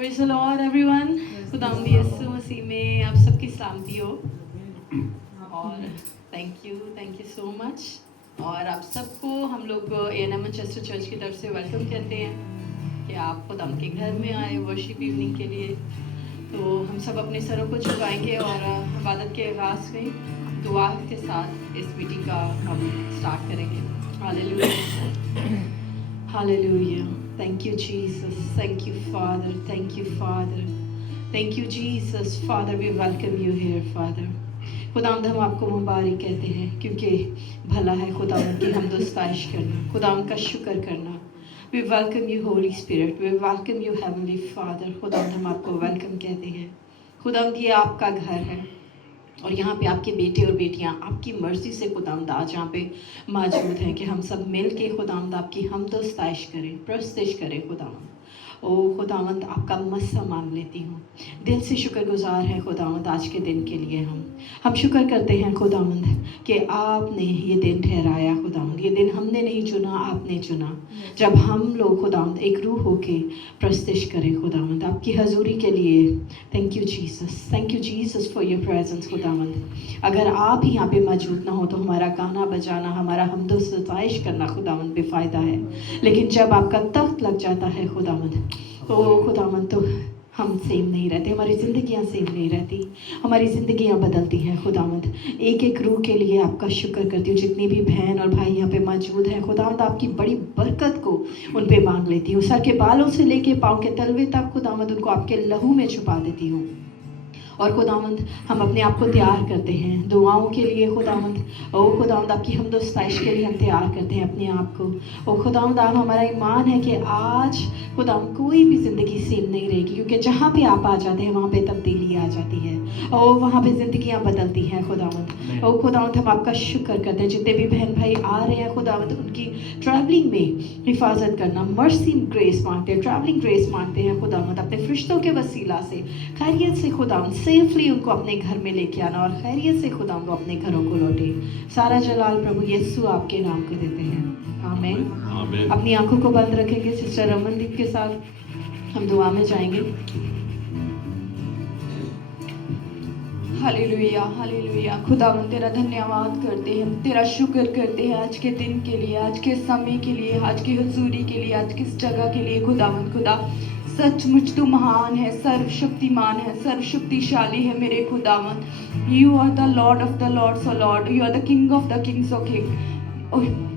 Praise the Lord everyone. खुदावंद यीशु मसीह में आप सबकी सलामती हो और थैंक यू सो मच। और आप सबको हम लोग एएनएम मैनचेस्टर चर्च की तरफ से वेलकम कहते हैं कि आप खुदावंद के घर में आए वर्शिप इवनिंग के लिए। तो हम सब अपने सरों को झुकाएंगे और इबादत के आगाज़ में दुआ के साथ इस मीटिंग का हम स्टार्ट करेंगे। Hallelujah, hallelujah. Thank you, Jesus. Thank you, Father. Thank you, Father. Thank you, Jesus. Father, we welcome you here, Father. खुदावंद हम आपको मुबारक कहते हैं क्योंकि भला है खुदावंद की हमदो सताइश करना, खुदावंद का शुक्र करना। We welcome you, Holy Spirit. We welcome you, Heavenly Father. खुदावंद हम आपको वेलकम कहते हैं। खुदावंद ये आपका घर है और यहाँ पे आपके बेटे और बेटियाँ आपकी मर्ज़ी से खुदावंद आज यहाँ पे मौजूद हैं कि हम सब मिल के खुदावंद आपकी हमदो सताइश करें, प्रस्तुत करें। खुदावंद ओ खुदावंद आपका मस्सा मांग लेती हूँ, दिल से शुक्रगुजार है खुदावंद आज के दिन के लिए। हम शुक्र करते हैं खुदावंद कि आपने ये दिन ठहराया। खुदावंद ये दिन हमने नहीं चुना, आपने चुना। जब हम लोग खुदावंद एक रूह होके प्रस्तुत करें खुदावंद आपकी हजूरी के लिए। Thank you Jesus for your presence खुदावंद। अगर आप ही यहाँ पे मौजूद ना हो तो हमारा गाना बजाना, हमारा हमदो सताइश करना खुदावंद बेफ़ायदा है। लेकिन जब आपका तख्त लग जाता है खुदावंद, तो खुदावंद तो हम सेम नहीं रहते, हमारी ज़िंदगियाँ सेम नहीं रहती, हमारी ज़िंदगियाँ बदलती हैं खुदावंद। एक एक रूह के लिए आपका शुक्र करती हूँ। जितनी भी बहन और भाई यहाँ पे मौजूद हैं खुदावंद आपकी बड़ी बरकत को उन पे मांग लेती हूँ। सर के बालों से लेके पाँव के तलवे तक खुदावंद उनको आपके लहू में छुपा देती हूँ। और खुदावंद हम अपने आप को तैयार करते हैं दुआओं के लिए खुदावंद। ओ खुदावंद आपकी हमदो सताइश के लिए हम तैयार करते हैं अपने आप को। ओ खुदावंद आप हमारा ईमान है कि आज खुदावंद कोई भी ज़िंदगी सेम नहीं रहेगी, क्योंकि जहाँ पे आप आ जाते हैं वहाँ पे तब्दीली आ जाती है। ओ वहाँ पे ज़िंदगियाँ बदलती हैं खुदावंद। ओ खुदावंद हम आपका शुक्र करते हैं। जितने भी बहन भाई आ रहे हैं खुदावंद उनकी ट्रैवलिंग में हिफाजत करना, मर्सी ग्रेस मांगते हैं, ट्रैवलिंग ग्रेस मांगते हैं खुदावंद। अपने फरिश्तों के वसीला से खैरियत से खुदावंद सेफली उनको अपने घर में लेके आना और खैरियत से खुदा उनको अपने घरों को लौटे। सारा जलाल प्रभु यीशु आपके नाम को देते हैं, आमीन। अपनी आंखों को बंद रखेंगे। सिस्टर रमनदीप के साथ हम दुआ में जाएंगे। Hallelujah, hallelujah. खुदावंद तेरा धन्यवाद करते हैं, तेरा शुक्र करते हैं आज के दिन के लिए, आज के समय के लिए, आज की हुजूरी के लिए, आज की इस जगह के लिए। खुदावंद खुदा सचमुच तू महान है, सर्वशक्तिमान है, सर्वशक्तिशाली है मेरे खुदावंद। You are the Lord of the lords O Lord, you are the king of the kings O king.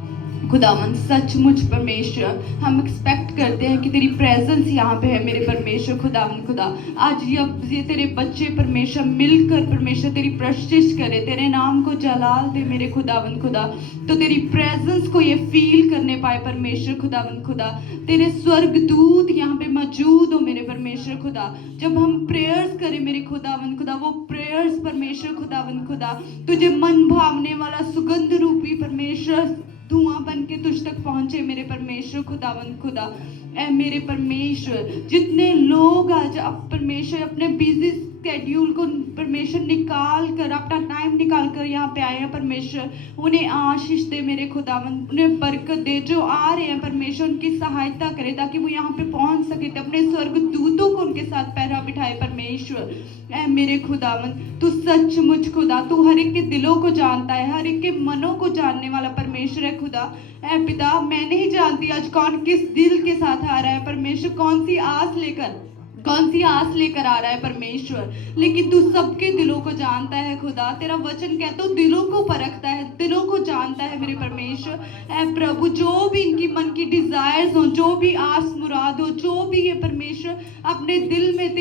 खुदावंद सचमुच परमेश्वर हम एक्सपेक्ट करते हैं कि तेरी प्रेजेंस यहाँ पे है मेरे परमेश्वर। खुदावंद खुदा आज ये तेरे बच्चे परमेश्वर मिलकर परमेश्वर तेरी प्रशंसा करे, तेरे नाम को जलाल दे मेरे खुदावंद खुदा। तो तेरी प्रेजेंस को ये फील करने पाए परमेश्वर खुदावंद खुदा। तेरे स्वर्गदूत यहाँ पे मौजूद हो मेरे परमेश्वर खुदा। जब हम प्रेयर्स करें मेरे खुदावंद खुदा, वो प्रेयर्स परमेश्वर खुदावंद खुदा तुझे मन भावने वाला सुगंध रूपी परमेश्वर धुआं बन के तुझ तक पहुंचे मेरे परमेश्वर खुदावंद खुदा। ऐ मेरे परमेश्वर जितने लोग आज अब परमेश्वर अपने बिजी स्केड्यूल को परमेश्वर निकाल कर, अपना टाइम निकाल कर यहाँ पे आए हैं परमेश्वर, उन्हें आशीष दे मेरे खुदावंद, उन्हें बरकत दे। जो आ रहे हैं परमेश्वर उनकी सहायता करे ताकि वो यहाँ पे पहुँच सके, तो अपने स्वर्ग दूतों को उनके साथ पैरा बिठाए परमेश्वर। ऐ मेरे खुदावंद तू सचमुच खुदा, तू हर एक के दिलों को जानता है, हर एक के मनों को जानने वाला परमेश्वर है खुदा। ऐ पिता मैं नहीं जानती आज कौन किस दिल के साथ आ रहा है परमेश्वर, कौन सी आस लेकर आ रहा है परमेश्वर, लेकिन तू सबके दिलों को जानता है खुदा। तेरा वचन कहता है दिलों को परखता है, दिलों को जानता है मेरे परमेश्वर। ऐ प्रभु जो भी इनकी मन की डिजायर्स हो, जो भी आस मुराद हो, जो भी ये परमेश्वर अपने दिल में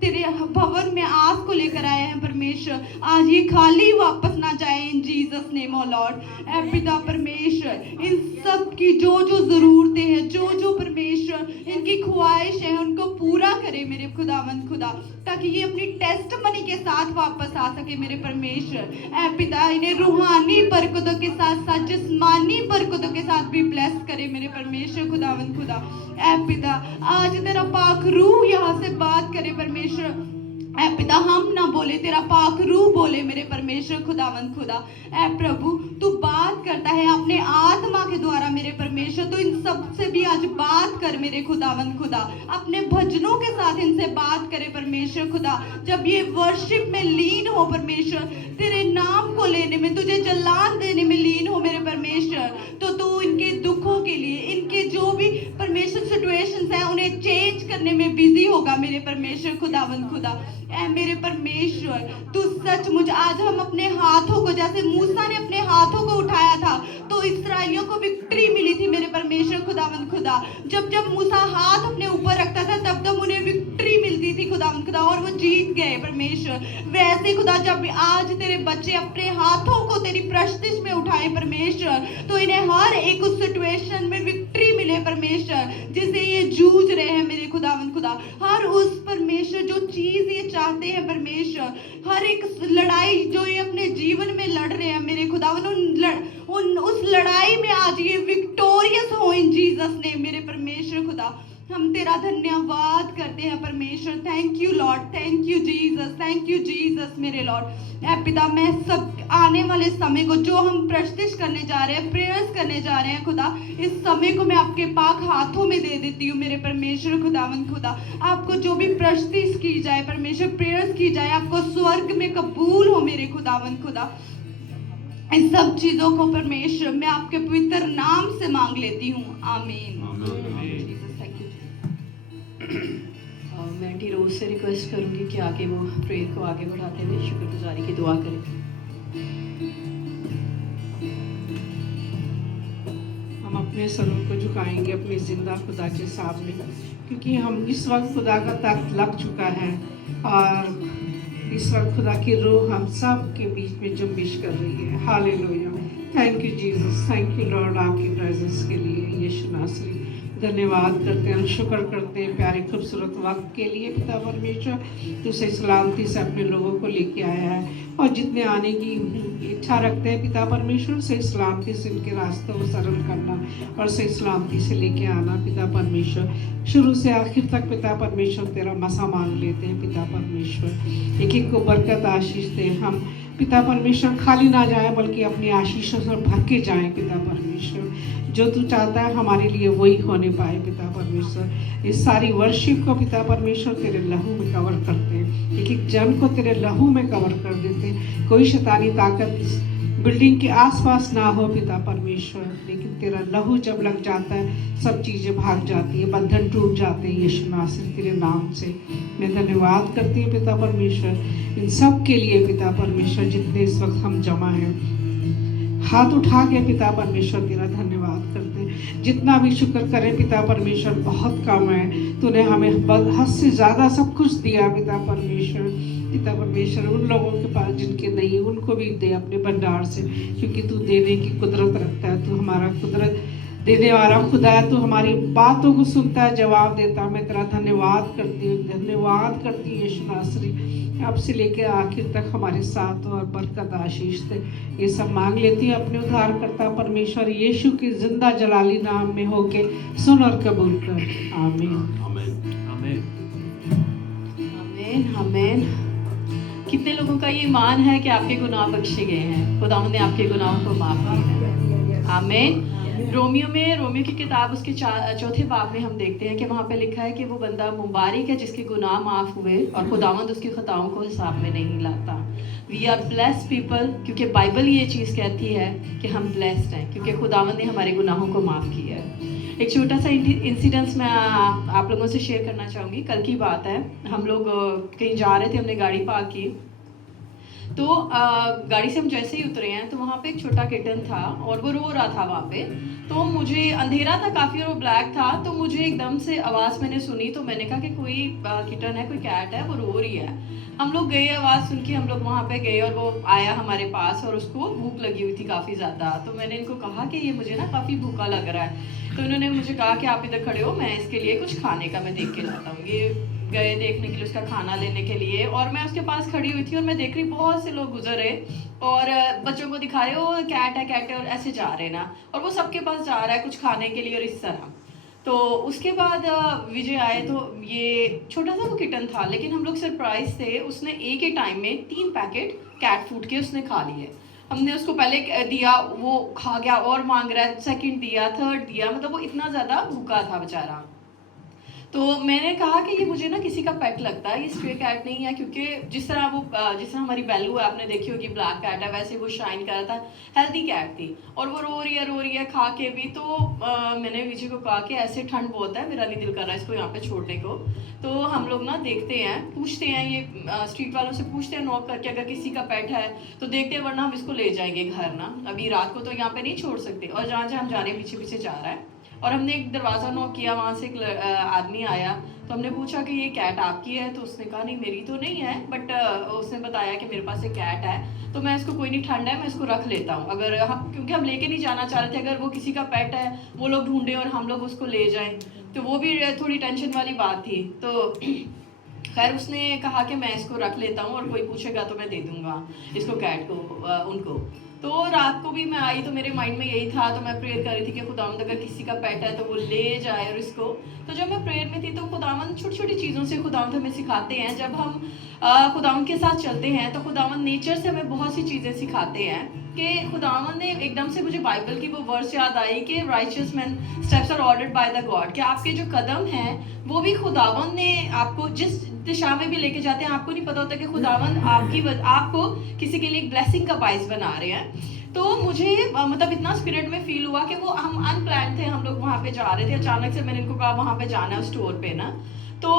तेरे भवन में आस को लेकर आए हैं परमेश्वर, आज ये खाली वापस ना जाए in Jesus name O Lord. ऐ पिता परमेश्वर इन सब की जो जरूरतें हैं, जो परमेश्वर इनकी ख्वाहिश है उनको पूरा करे मेरे खुदावंद खुदा, ताकि ये अपनी टेस्ट मनी के साथ वापस आ सके मेरे परमेश्वर। ऐ पिता इन्हें रूहानी बरकतों के साथ साथ जिस्मानी बरकतों के साथ भी ब्लेस करे मेरे परमेश्वर खुदावंद खुदा। ऐ पिता आज तेरा पाक रूह यहाँ से बात करे परमेश्वर, ऐ पिता हम ना बोले, तेरा पाक रूह बोले मेरे परमेश्वर खुदावंद खुदा। ऐ प्रभु तू बात करता है अपने आत्मा के द्वारा मेरे परमेश्वर, तो इन सब से भी आज बात कर मेरे खुदावंद खुदा। अपने भजनों के साथ इनसे बात करे परमेश्वर खुदा। जब ये वर्शिप में लीन हो परमेश्वर, तेरे नाम को लेने में, तुझे जलान देने में लीन हो मेरे परमेश्वर, तो तू इनके दुखों के लिए, इनके जो भी परमेश्वर सिचुएशंस हैं उन्हें चेंज करने में बिजी होगा मेरे परमेश्वर खुदावंद खुदा। ऐ मेरे परमेश्वर तू सचमुच, आज हम अपने हाथों को, जैसे मूसा ने अपने हाथों को उठाया था तो इस्राएलियों को विक्ट्री मिली थी मेरे परमेश्वर खुदावंद खुदा। जब जब मूसा हाथ अपने ऊपर रखता था तब तब उन्हें विक्ट्री मिलती थी खुदावंद खुदा, और वो जीत गए परमेश्वर। वैसे खुदा जब आज तेरे बच्चे अपने हाथों को तेरी प्रस्तिश में उठाए परमेश्वर, तो इन्हें हर एक उस सिचुएशन में विक्ट्री मिले परमेश्वर जिसे ये जूझ रहे हैं मेरे खुदावंद खुदा। हर उस परमेश्वर जो चीज ये चाहते हैं परमेश्वर, हर एक लड़ाई जो ये अपने जीवन में लड़ रहे हैं मेरे खुदावन, उस लड़ाई में आज ये विक्टोरियस हो इन जीसस ने मेरे परमेश्वर खुदा। हम तेरा धन्यवाद करते हैं परमेश्वर। Thank you Lord, thank you Jesus, thank you Jesus मेरे लॉर्ड। ऐ पिता मैं सब आने वाले समय को जो हम प्रस्तिश करने जा रहे हैं, प्रेयर्स करने जा रहे हैं खुदा, इस समय को मैं आपके पाक हाथों में दे देती हूँ मेरे परमेश्वर खुदावंद खुदा। आपको जो भी प्रस्तिश की जाए परमेश्वर, प्रेयर्स की जाए, आपको स्वर्ग में कबूल हो मेरे खुदावंद खुदा। इन सब चीजों को परमेश्वर मैं आपके पवित्र नाम से मांग लेती हूँ, आमीन। मैं टी रोज से रिक्वेस्ट करूंगी कि आगे वो प्रेयर को आगे बढ़ाते हुए शुक्रगुजारी की दुआ करें। हम अपने सरों को झुकाएंगे अपने जिंदा खुदा के सामने, क्योंकि हम इस वक्त खुदा का तख्त लग चुका है और इस वक्त खुदा की रूह हम सब के बीच में जुम्बिश कर रही है। Hallelujah, thank you Jesus, thank you Lord आपकी प्रेजेंस के लिए। यीशु नासरी धन्यवाद करते हैं, शुक्र करते हैं प्यारे खूबसूरत वक्त के लिए। पिता परमेश्वर तू सही सलामती से अपने लोगों को लेके आया है, और जितने आने की इच्छा रखते हैं पिता परमेश्वर सही सलामती से इनके रास्तों को सरल करना और सही सलामती से लेके आना पिता परमेश्वर। शुरू से आखिर तक पिता परमेश्वर तेरा मसा मांग लेते हैं पिता परमेश्वर। एक एक को बरकत आशीष दे, हम पिता परमेश्वर खाली ना जाए बल्कि अपनी आशीषों से भर के जाएँ पिता परमेश्वर। जो तू चाहता है हमारे लिए वही होने पाए पिता परमेश्वर। इस सारी वर्शिप को पिता परमेश्वर तेरे लहू में कवर करते हैं, एक एक जन को तेरे लहू में कवर कर देते हैं। कोई शैतानी ताकत इस बिल्डिंग के आसपास ना हो पिता परमेश्वर, लेकिन तेरा लहू जब लग जाता है सब चीज़ें भाग जाती है, बंधन टूट जाते हैं यीशु नासरी तेरे नाम से। मैं धन्यवाद करती हूँ पिता परमेश्वर इन सब के लिए पिता परमेश्वर, जितने इस वक्त हम जमा हैं हाथ उठा के पिता परमेश्वर तेरा धन्यवाद करते हैं। जितना भी शुक्र करें पिता परमेश्वर बहुत कम है, तूने हमें हद से ज़्यादा सब कुछ दिया पिता परमेश्वर। पिता परमेश्वर उन लोगों के पास जिनके नहीं उनको भी दे अपने भंडार से, क्योंकि तू देने की कुदरत रखता है, तू हमारा कुदरत देने वाला खुदा है, तू हमारी बातों को सुनता है, जवाब देता है। मैं तेरा धन्यवाद करती हूँ, धन्यवाद करती हूँ यीशु नासरी। अब से लेकर आखिर तक हमारे साथ और बरकत आशीष दे। ये सब मांग लेती है अपने उद्धारकर्ता परमेश्वर यीशु के जिंदा जलाली नाम में होके सुन और कबूल कर, आमीन आमीन आमीन आमीन। कितने लोगों का ये ईमान है कि आपके गुनाह बख्शे गए हैं, खुदावंद ने आपके गुनाहों को माफ किया है, आमीन। रोमियो की किताब उसके चौथे बाब में हम देखते हैं कि वहाँ पे लिखा है कि वो बंदा मुबारक है जिसके गुनाह माफ़ हुए और खुदावंद उसकी खताओं को हिसाब में नहीं लाता। वी आर ब्लेस्ड पीपल, क्योंकि बाइबल ये चीज़ कहती है कि हम ब्लेस्ड हैं क्योंकि खुदावंद ने हमारे गुनाहों को माफ़ किया है। एक छोटा सा इंसिडेंस मैं आप लोगों से शेयर करना चाहूँगी। कल की बात है, हम लोग कहीं जा रहे थे, हमने गाड़ी पार्क की, तो गाड़ी से हम जैसे ही उतरे हैं तो वहाँ पे एक छोटा किटन था और वो रो रहा था वहाँ पे। तो मुझे अंधेरा था काफ़ी और वो ब्लैक था, तो मुझे एकदम से आवाज़ मैंने सुनी, तो मैंने कहा कि कोई किटन है, कोई कैट है, वो रो रही है। हम लोग गए, आवाज़ सुन के हम लोग वहाँ पे गए और वो आया हमारे पास और उसको भूख लगी हुई थी काफ़ी ज़्यादा। तो मैंने इनको कहा कि ये मुझे ना काफ़ी भूखा लग रहा है, तो इन्होंने मुझे कहा कि आप इधर खड़े हो, मैं इसके लिए कुछ खाने का मैं देख के लाता हूँ। ये गए देखने के लिए उसका खाना लेने के लिए, और मैं उसके पास खड़ी हुई थी और मैं देख रही बहुत से लोग गुजर रहे और बच्चों को दिखा रहे हो कैट है और ऐसे जा रहे ना, और वो सबके पास जा रहा है कुछ खाने के लिए और इस तरह। तो उसके बाद विजय आए तो ये छोटा सा वो किटन था, लेकिन हम लोग सरप्राइज थे, उसने एक ही टाइम में 3 पैकेट कैट फूड के उसने खा लिए। हमने उसको पहले दिया, वो खा गया और मांग रहा है, सेकंड दिया, थर्ड दिया, मतलब वो इतना ज़्यादा भूखा था बेचारा। तो मैंने कहा कि ये मुझे ना किसी का पेट लगता है, ये स्ट्रे कैट नहीं है, क्योंकि जिस तरह जिस तरह हमारी बेलू है, आपने देखी होगी ब्लैक कैट है, वैसे वो शाइन कर रहा था, हेल्दी कैट थी, और वो रो रही है खा के भी। तो मैंने विजय को कहा कि ऐसे ठंड बहुत है, मेरा नहीं दिल कर रहा है इसको यहाँ पे छोड़ने को। तो हम लोग ना देखते हैं, पूछते हैं, ये स्ट्रीट वालों से पूछते हैं नॉक करके, अगर किसी का पेट है तो देखते हैं, वरना हम इसको ले जाएंगे घर ना, अभी रात को तो यहाँ पे नहीं छोड़ सकते। और जहाँ जहाँ हम जा रहे हैं पीछे पीछे जा रहा है, और हमने एक दरवाज़ा नॉक किया, वहाँ से एक आदमी आया, तो हमने पूछा कि ये कैट आपकी है? तो उसने कहा नहीं मेरी तो नहीं है, बट उसने बताया कि मेरे पास एक कैट है, तो मैं इसको, कोई नहीं ठंड है, मैं इसको रख लेता हूँ। अगर हम, क्योंकि हम लेके नहीं जाना चाह रहे थे, अगर वो किसी का पेट है वो लोग ढूंढे और हम लोग उसको ले जाएं, तो वो भी थोड़ी टेंशन वाली बात थी। तो खैर उसने कहा कि मैं इसको रख लेता हूँ, और कोई पूछेगा तो मैं दे दूँगा इसको, कैट को, उनको। तो रात को भी मैं आई तो मेरे माइंड में यही था, तो मैं प्रेयर कर रही थी कि खुदावंद अगर किसी का पेट है तो वो ले जाए और इसको। तो जब मैं प्रेयर में थी तो खुदावंद छोटी छोटी चीज़ों से खुदावंद हमें सिखाते हैं। जब हम खुदावंद के साथ चलते हैं तो खुदावंद नेचर से हमें बहुत सी चीज़ें सिखाते हैं। कि खुदावंद ने एकदम से, मुझे बाइबल की वो वर्स याद आई कि righteous man steps are ordered by the God, कि आपके जो कदम हैं वो भी खुदावंद ने आपको जिस दिशा में भी लेके जाते हैं, आपको नहीं पता होता कि खुदावंद आपको किसी के लिए एक ब्लेसिंग का बाइस बना रहे हैं। तो मुझे मतलब इतना स्पिरिट में फील हुआ कि वो हम अनप्लान थे, हम लोग वहाँ पे जा रहे थे, अचानक से मैंने इनको कहा वहाँ पे जाना है स्टोर पे ना, तो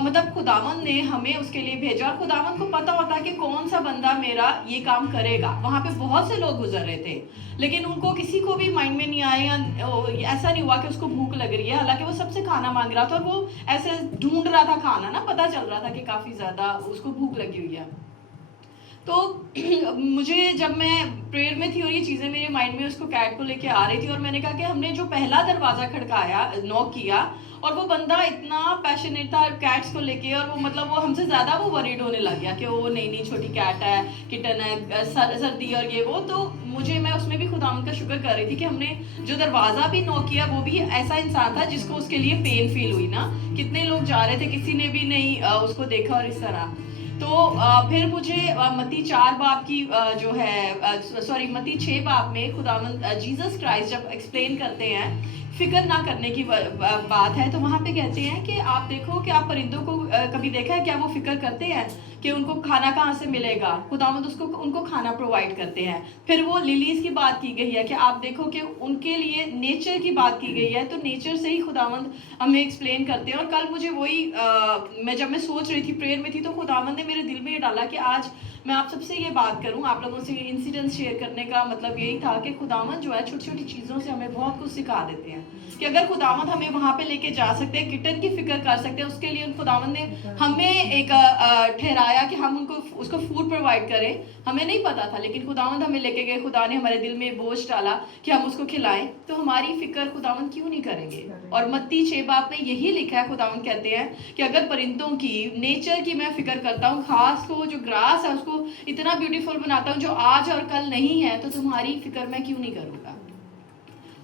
मतलब खुदावंद ने हमें उसके लिए भेजा, और खुदावंद को पता होता कि कौन सा बंदा मेरा ये काम करेगा। वहाँ पे बहुत से लोग गुजर रहे थे, लेकिन उनको किसी को भी माइंड में नहीं आया, ऐसा नहीं हुआ कि उसको भूख लग रही है, हालांकि वो सबसे खाना मांग रहा था, और वो ऐसे ढूंढ रहा था खाना ना, पता चल रहा था कि काफ़ी ज़्यादा उसको भूख लगी हुई है। तो मुझे, जब मैं प्रेयर में थी और ये चीज़ें मेरे माइंड में उसको कैट को लेके आ रही थी, और मैंने कहा कि हमने जो पहला दरवाज़ा खड़काया, नॉक किया, और वो बंदा इतना पैशनेट था कैट्स को लेके, और वो मतलब वो हमसे ज़्यादा वो वरीड होने लग गया कि वो नहीं छोटी कैट है, किटन है, सर्दी और ये वो। तो मुझे, मैं उसमें भी खुदावंद का शुक्र कर रही थी कि हमने जो दरवाज़ा भी नॉक किया वो भी ऐसा इंसान था जिसको उसके लिए पेन फील हुई ना। कितने लोग जा रहे थे, किसी ने भी नहीं उसको देखा, और इस तरह। तो फिर मुझे मत्ती 4 बाब की जो है, सॉरी मत्ती 6 बाब में खुदावंद जीसस क्राइस्ट जब एक्सप्लेन करते हैं फिक्र ना करने की बात है, तो वहाँ पे कहते हैं कि आप देखो कि आप परिंदों को कभी देखा है क्या वो फिक्र करते हैं कि उनको खाना कहाँ से मिलेगा? खुदावंद उनको खाना प्रोवाइड करते हैं। फिर वो लिलीज की बात की गई है कि आप देखो कि उनके लिए नेचर की बात की गई है, तो नेचर से ही खुदावंद हमें एक्सप्लेन करते हैं। और कल मुझे वही जब मैं सोच रही थी, प्रेयर में थी, तो खुदावंद ने मेरे दिल में ये डाला कि आज मैं आप सबसे ये बात करूं, आप लोगों से इंसिडेंट शेयर करने का मतलब यही था कि खुदावंद जो है छोटी छोटी चीज़ों से हमें बहुत कुछ सिखा देते हैं। कि अगर खुदावंद हमें वहाँ पे लेके जा सकते हैं, किटन की फिक्र कर सकते हैं, उसके लिए खुदावंद ने हमें एक ठहराया कि हम उसको फूड प्रोवाइड करें। हमें नहीं पता था, लेकिन खुदावंद हमें लेके गए, खुदा ने हमारे दिल में बोझ डाला कि हम उसको खिलाएं, तो हमारी फिक्र खुदावंद क्यों नहीं करेंगे? और मत्ती 6 बाब में यही लिखा है, खुदावंद कहते हैं कि अगर परिंदों की, नेचर की मैं फिक्र करता हूँ, घास को, जो ग्रास है उसको इतना ब्यूटीफुल बनाता हूँ जो आज और कल नहीं है, तो तुम्हारी फिक्र मैं क्यों नहीं करूँगा?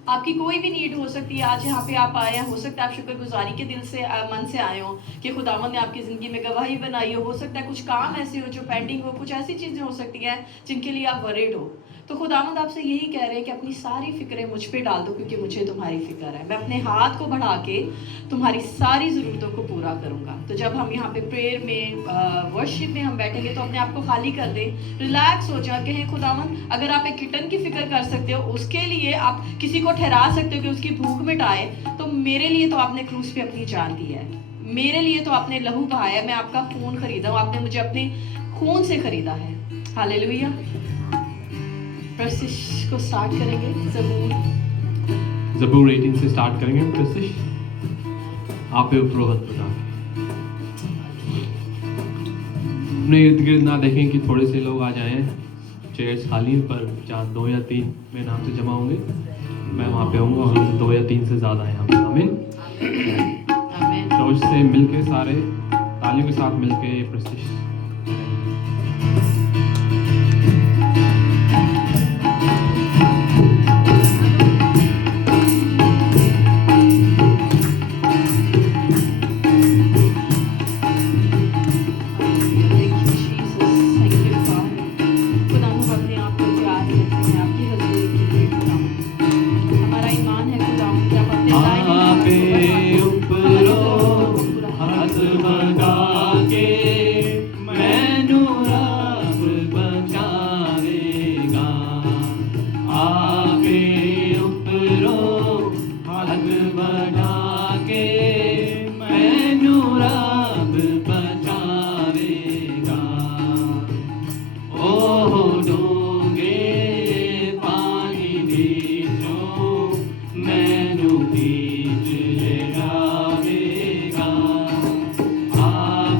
आपकी कोई भी नीड हो सकती है, आज यहाँ पे आप आए हैं, हो सकता है आप शुक्रगुजारी के दिल से, मन से आए हो कि खुदावंद ने आपकी ज़िंदगी में गवाही बनाई हो सकता है कुछ काम ऐसे हो जो पेंडिंग हो, कुछ ऐसी चीज़ें हो सकती हैं जिनके लिए आप वरीड हो। तो खुदावंद आपसे यही कह रहे हैं कि अपनी सारी फिक्रें मुझ पे डाल दो, क्योंकि मुझे तुम्हारी फिक्र है। मैं अपने हाथ को बढ़ा के तुम्हारी सारी ज़रूरतों को पूरा करूँगा। तो जब हम यहाँ पे प्रेयर में, वर्शिप में हम बैठेंगे, तो अपने आप को खाली कर दें, रिलैक्स हो जा, कहें खुदावंद अगर आप एक किटन की फिक्र कर सकते हो, उसके लिए आप किसी को ठहरा सकते हो कि उसकी भूख मिटाए, तो मेरे लिए तो आपने क्रूस पे अपनी जान दी है, मेरे लिए तो आपने लहू बहाया, मैं आपका खून खरीदा हूँ, आपने मुझे अपने खून से खरीदा है। हालेलुया। प्रशिश को स्टार्ट करेंगे, ज़बूर 18 से स्टार्ट करेंगे। प्रशिश आप उपरोहत बता, अपने इर्द गिर्द ना देखें कि थोड़े से लोग आ जाएं, चेयर्स खाली, पर जहाँ 2 या 3 मेरे नाम से जमा होंगे मैं वहाँ पे आऊँगा, और 2 या 3 से ज़्यादा हैं हम। आमीन। जोश से मिलके, सारे तालियों के साथ मिलके प्रशिश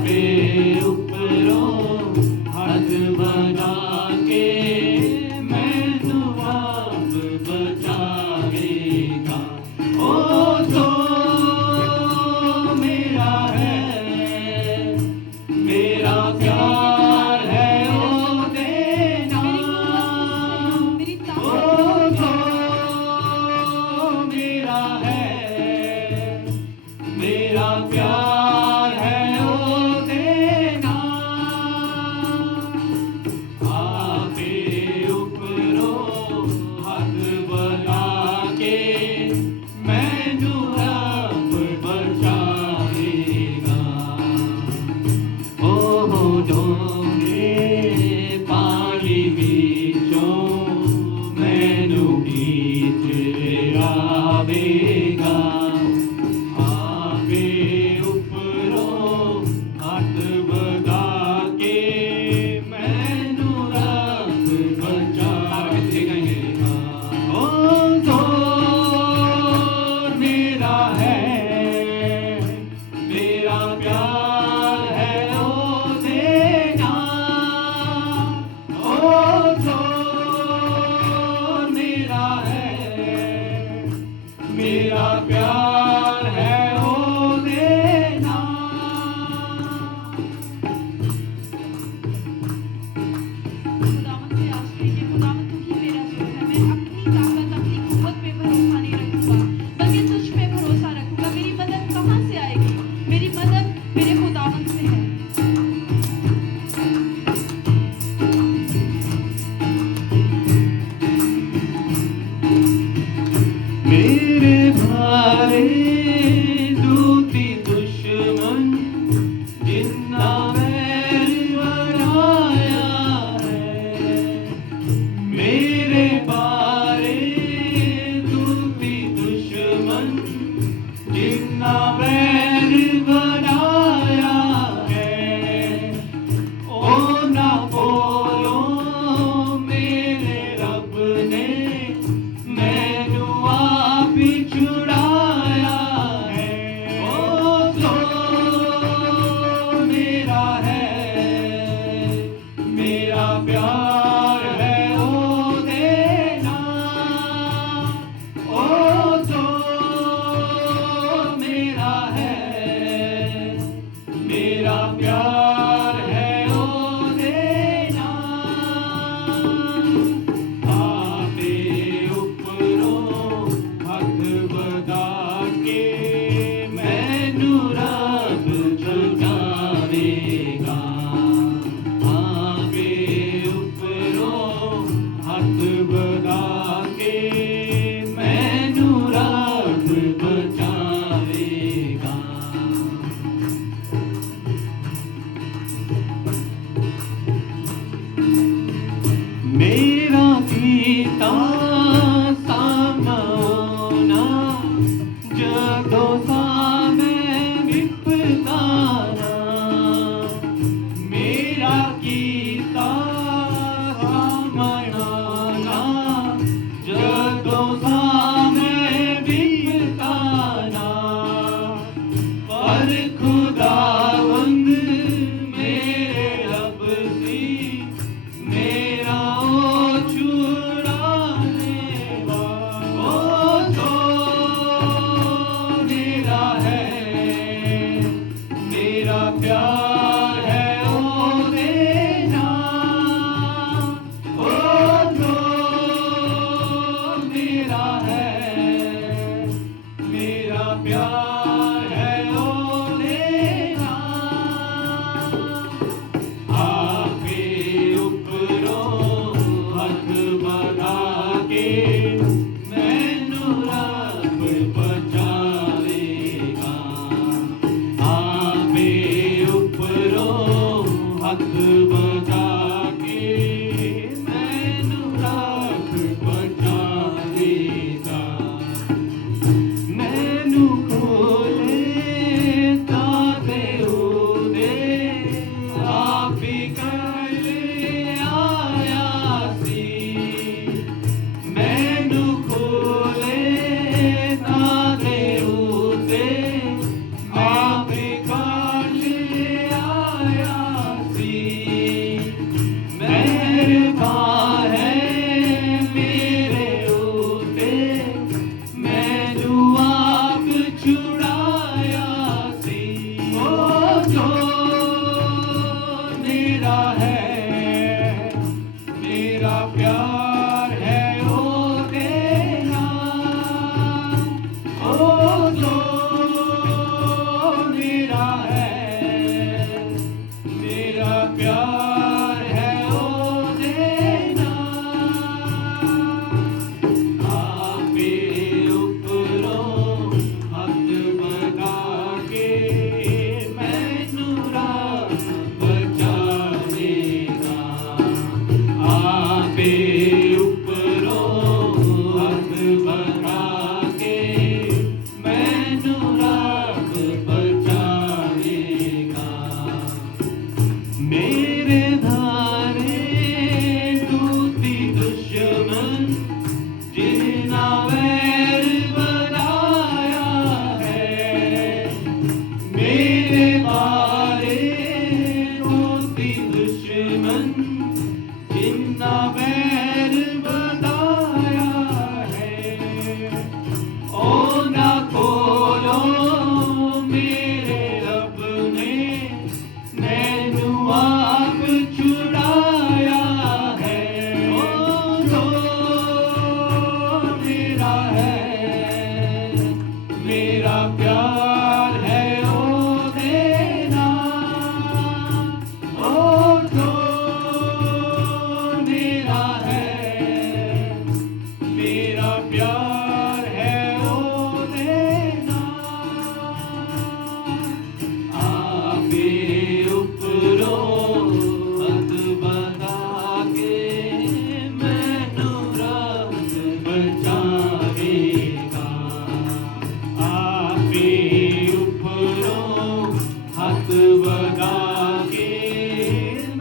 आपे उपरों हाथ बढ़ा के मैनू आप बचावेगा। ओ जो मेरा है, मेरा प्यार है ओ देना। मेरी ओ जो मेरा है, मेरा प्यार है ओ देना। आपे उपरों हाथ बढ़ा के मैनू रब बचावेगा। ओ डोंगे पानी बीचों मैनू खींच आवेगा। आपे उपरों हाथ बढ़ा के मैनू रब बचावेगा। ओ जोर मेरा है, मेरा प्यार है ओ देना। ओ जोर मेरा है, मेरा प्यार है ओ देना। खुदावंद से आश्रय के खुदावंद तू ही मेरा जो है, मैं अपनी ताकत अपनी कुव्वत पे भरोसा नहीं रखूंगा बल्कि तुझ पे भरोसा रखूंगा। मेरी मदद कहाँ से आएगी? मेरी मदद मेरे खुदावंद से है। मेरे भारे दूती दुश्मन जिन्ना बैर बनाया है। मेरे बारे दूती दुश्मन जिन्ना बैर बनाया है। ओ ना बोलो मेरे रब ने मैनू आप ही छुड़ाया है। ओ जो मेरा है, मेरा प्यार है ओ देना। ओ जो मेरा है, मेरा प्यार है ओ देना। आपे उपरों हाथ बढ़ा के मैनू रब बचावेगा। आपे उपरों हाथ बढ़ा के मैनू रब बचावेगा। मेरा गीता सामना जगो सामे विपदाना। मेरा गीता सामना जगो सामे विपदाना। पर खुदावंद मेरे रब सी मेरा ओ छुड़ाने वाला। ओ जो मेरा है, मेरा प्यार है ओ देना। ओ जो मेरा है, मेरा प्यार है ओ देना। आपे उपरों हाथ बढ़ा के मैनू रब बचावेगा। आपे उपरों हाथ बढ़ा के मैनू रब बचावेगा। मैनू खोले ताते उदे आप ही कर आया सी। मैनू खोले ताते उदे आप ही कर आया प्यार है ओ देना आपे उपरों हथ बना के मैनू राह बचावेगा आपे उपरों हथ बना के मैनू राह बचावेगा मेरे धारे टूटी दुश्मन जिन्ना वैर बनाया है मेरे बारे टूटी दुश्मन जिन्ना वैर बनाया है ओ ना खोलो मेरे रब ने मैनू आप छुड़ाया है ओ जो मेरा है मेरा प्यार है ओ देना ओ जो मेरा है मेरा प्यार है ओ देना आपे उपरों हथ बना के मैनू राह बचावेगा आपे उपरों हथ बना के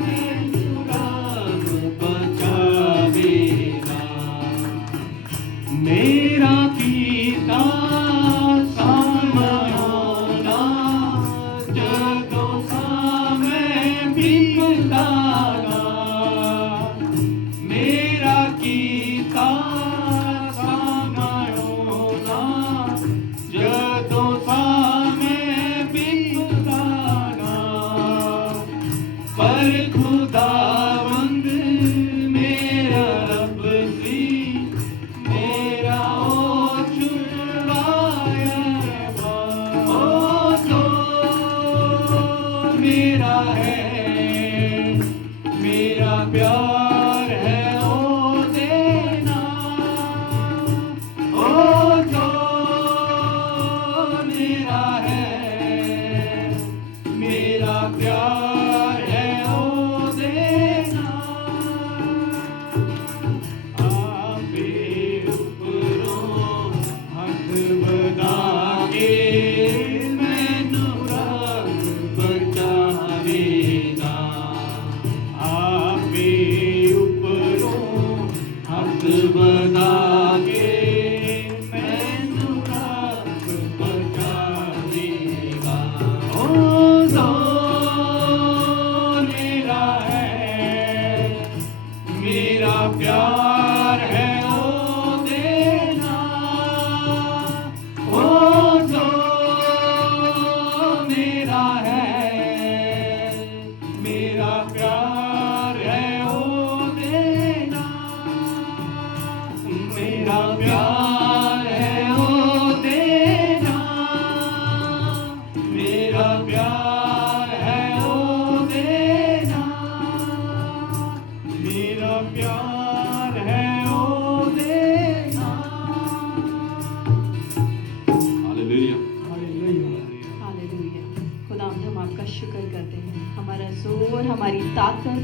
मैनू राह बचावेगा मेरा कीता सामना जगों सामे बिपदागा मेरा कीता सामना जगों सामे बिपदागा पर खुदावंद मेरा रब सी मेरा ओ छुड़वाया ओ जो मेरा है मेरा प्यार है ओ देना ओ जो मेरा है मेरा प्यार है ओ देना आपे उपरों हथ बना के मैनू राह बचावेगा आपे उपरों हथ बना के मैनू राह बचावेगा ओ जो मेरा है मेरा प्यार है ओ देना ओ जो मेरा है मेरा प्यार है ओ देना मेरा प्यार है ओ देना मेरा प्यार है ओ देना मेरा प्यार है ओ देना हालेलुया हालेलुया। खुदावंद हम आपका शुक्र करते हैं हमारा जोर हमारी ताकत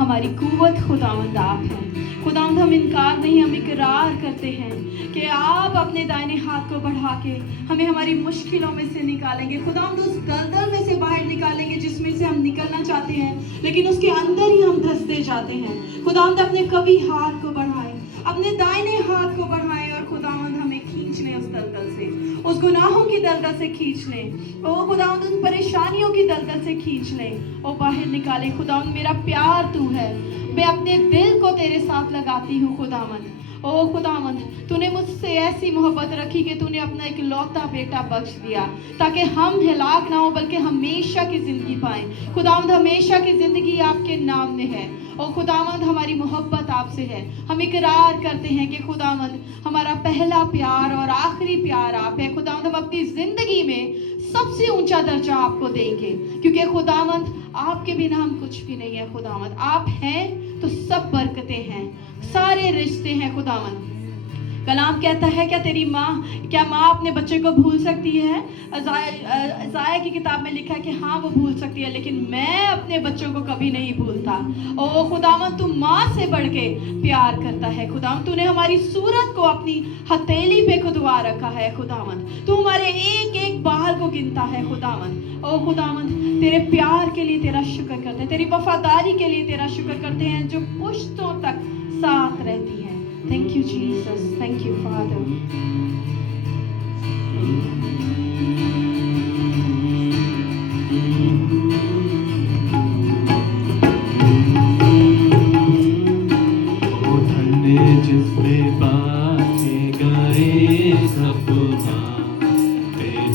हमारी कुव्वत खुदावंद आप हैं खुदावंद हम इनकार नहीं हम इकरार करते हैं कि आप अपने दाहिने हाथ को बढ़ा के हमें हमारी मुश्किलों में से निकालेंगे खुदावंद उस दलदल में से बाहर निकालेंगे जिसमें से हम निकलना चाहते हैं लेकिन उसके अंदर ही हम धंसते जाते हैं खुदावंद अपने कभी हाथ को बढ़ाए अपने दाहिने हाथ को बढ़ाए और खुदावंद हमें खींच ले उस दलदल से उस गुनाहों की दलदल से खींच ले ओ खुदावंद उन परेशानियों की दलदल से खींच ले ओ बाहर निकाले खुदावंद मेरा प्यार तू है मैं अपने दिल को तेरे साथ लगाती हूँ खुदावंद ओ खुदावंद तूने मुझसे ऐसी मोहब्बत रखी कि तूने अपना एक लौता बेटा बख्श दिया ताकि हम हिलाक ना हो बल्कि हमेशा की ज़िंदगी पाएं खुदावंद हमेशा की ज़िंदगी आपके नाम में है ओ खुदावंद हमारी मोहब्बत आपसे है हम इकरार करते हैं कि खुदावंद हमारा पहला प्यार और आखिरी प्यार आप है खुदावंद हम अपनी ज़िंदगी में सबसे ऊंचा दर्जा आपको देंगे क्योंकि खुदावंद आपके बिना हम कुछ भी नहीं है खुदावंद। आप हैं तो सब बरकतें हैं, सारे रिश्ते हैं खुदावंद। कलाम कहता है क्या माँ अपने बच्चे को भूल सकती है? अज़ाया की किताब में लिखा है कि हाँ वो भूल सकती है, लेकिन मैं अपने बच्चों को कभी नहीं भूलता। ओ खुदावंद, तू माँ से बढ़ के प्यार करता है खुदावंद। तूने हमारी सूरत को अपनी हथेली पे खुदवा रखा है खुदावंद। तू हमारे एक एक बाल को गिनता है खुदावंद। ओ खुदावंद, तेरे प्यार के लिए तेरा शुक्र करते हैं, तेरी वफादारी के लिए तेरा शुक्र करते हैं जो पुश्तों तक साथ रहती है। Thank you, Jesus. Thank you, Father. ओ धन्य जिसने पाके गए सपना,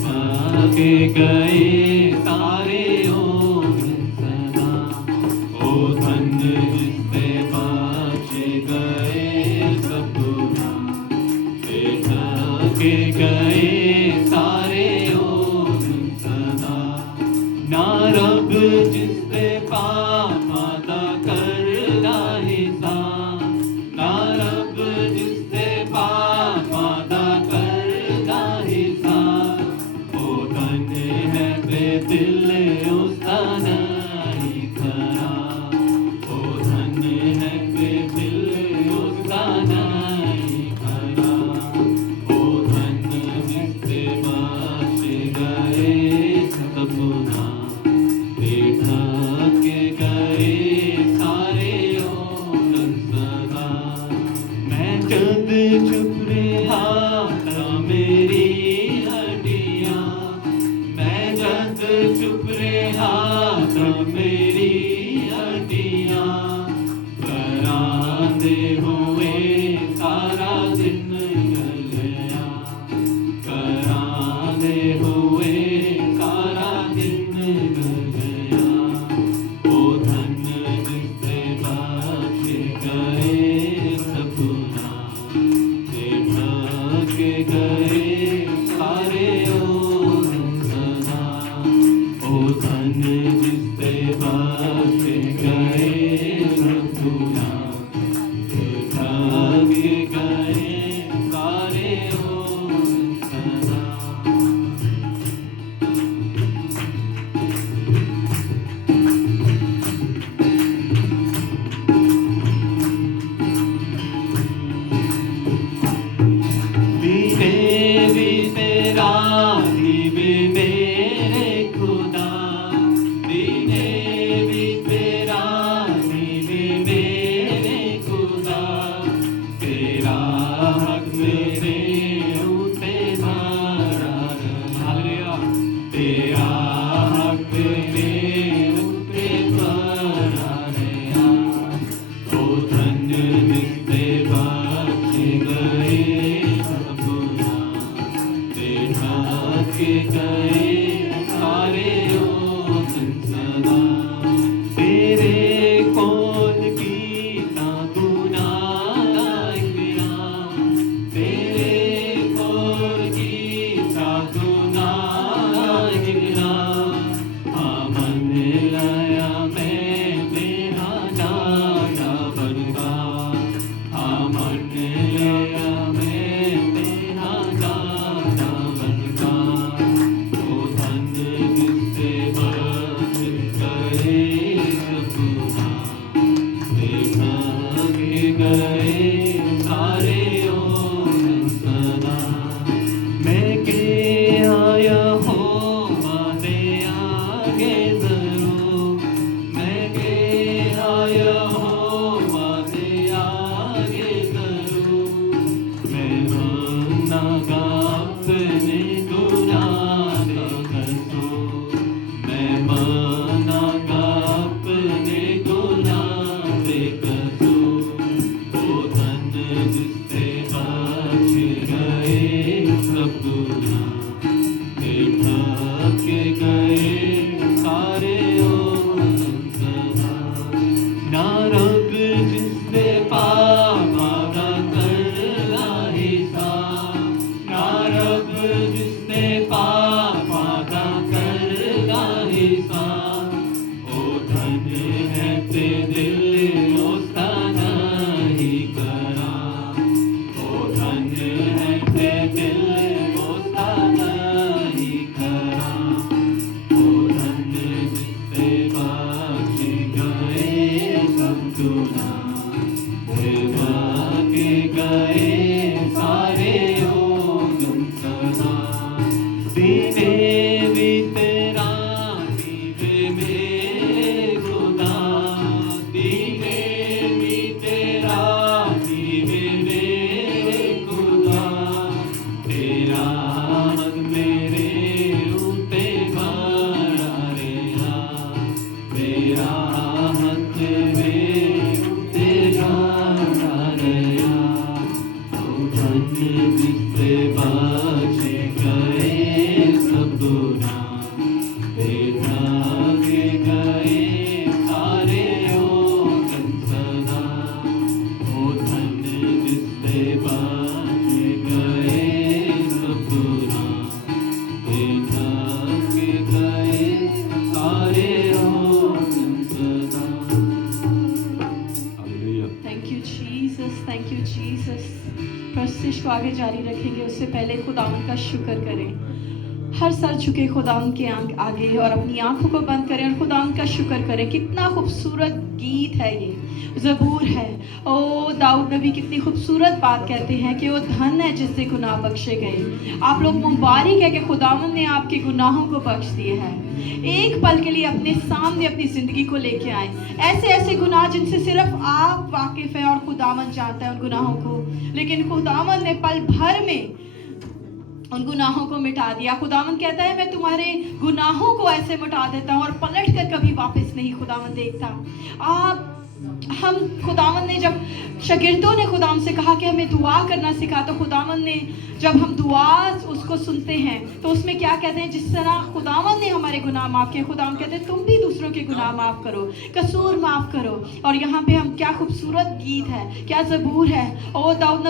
पाके गए सारे सदा। ओ धन्य जिसने पाके गए सपना, के गए सारे सदा। ना रब जिससे पाप अदा करना हिसाब, ना रब जिससे पाप अदा करना हिसाब। ओ धन्य है बेदिल उसका नहीं खरा, ओ धन्य है बेदिल उसका नहीं खरा। ओ धन्य जिससे बाश गए सपना, देखा के गए सारे सदा। मैं जब चुप रहा था मेरी हड्डियाँ, मैं जब चुप रहा था मेरी हड्डियाँ। करांदे हुए सारा दिन निकल गया, करांदे हुए सारा दिन निकल गया। ओ धन्य जिससे बख्श गए सपना, देखा के गए सारे सदा। ओ धन्य जिससे बख्श गए सपना, देखा है ते दिल उसका नहीं करा, ओ धन है ते दिल उसका नहीं करा, ओ धन जिससे बख्श गए सब गुनाह, भागे गए सारे ओगन सदा। दीने भी तेरा दीवे में खुदा, दीने भी तेरा दीवे में खुदा, तेरा हक मेरे ऊते भरा रहा, तेरा हक मेरे ऊते भरा रहा, ओ धन जिससे बच गए सब गुनाह, भागे गए सारे ओगन सदा, ओ धन जिससे बच गए सब गुनाह, भागे गए सारे ओगन सदा। Hallelujah. Thank you Jesus, thank you Jesus. प्रस्तुति को आगे जारी रखेंगे, उससे पहले खुदावन का शुक्र करें। हर सर झुके खुदावन के आगे और अपनी आंखों को बंद करें और खुदावन का शुक्र करें। कितना खूबसूरत गीत है ये, ज़बूर है। ओ दाऊद नबी कितनी खूबसूरत बात कहते हैं कि वो धन है जिससे गुनाह बख्शे गए। आप लोग मुबारक है कि खुदावन ने आपके गुनाहों को बख्श दिए हैं। एक पल के लिए अपने सामने अपनी ज़िंदगी को लेके आए, ऐसे ऐसे गुनाह जिनसे सिर्फ आप वाकिफ़ है और खुदावन जानता है उन गुनाहों को, लेकिन खुदावन ने पल भर में उन गुनाहों को मिटा दिया। खुदावन कहता है मैं तुम्हारे गुनाहों को ऐसे मिटा देता हूँ और पलट कर कभी वापस नहीं खुदावन देखता। हम खुदावन ने जब शागिर्दों ने खुदावन से कहा कि हमें दुआ करना सिखा, तो खुदावन ने जब हम दुआ उसको सुनते हैं तो उसमें क्या कहते हैं, जिस तरह खुदावन ने हमारे गुनाह माफ़ किए, खुदावन कहते हैं तुम भी दूसरों के गुनाह माफ़ करो, कसूर माफ़ करो। और यहाँ पे हम क्या खूबसूरत गीत है, क्या ज़बूर है। और दाऊद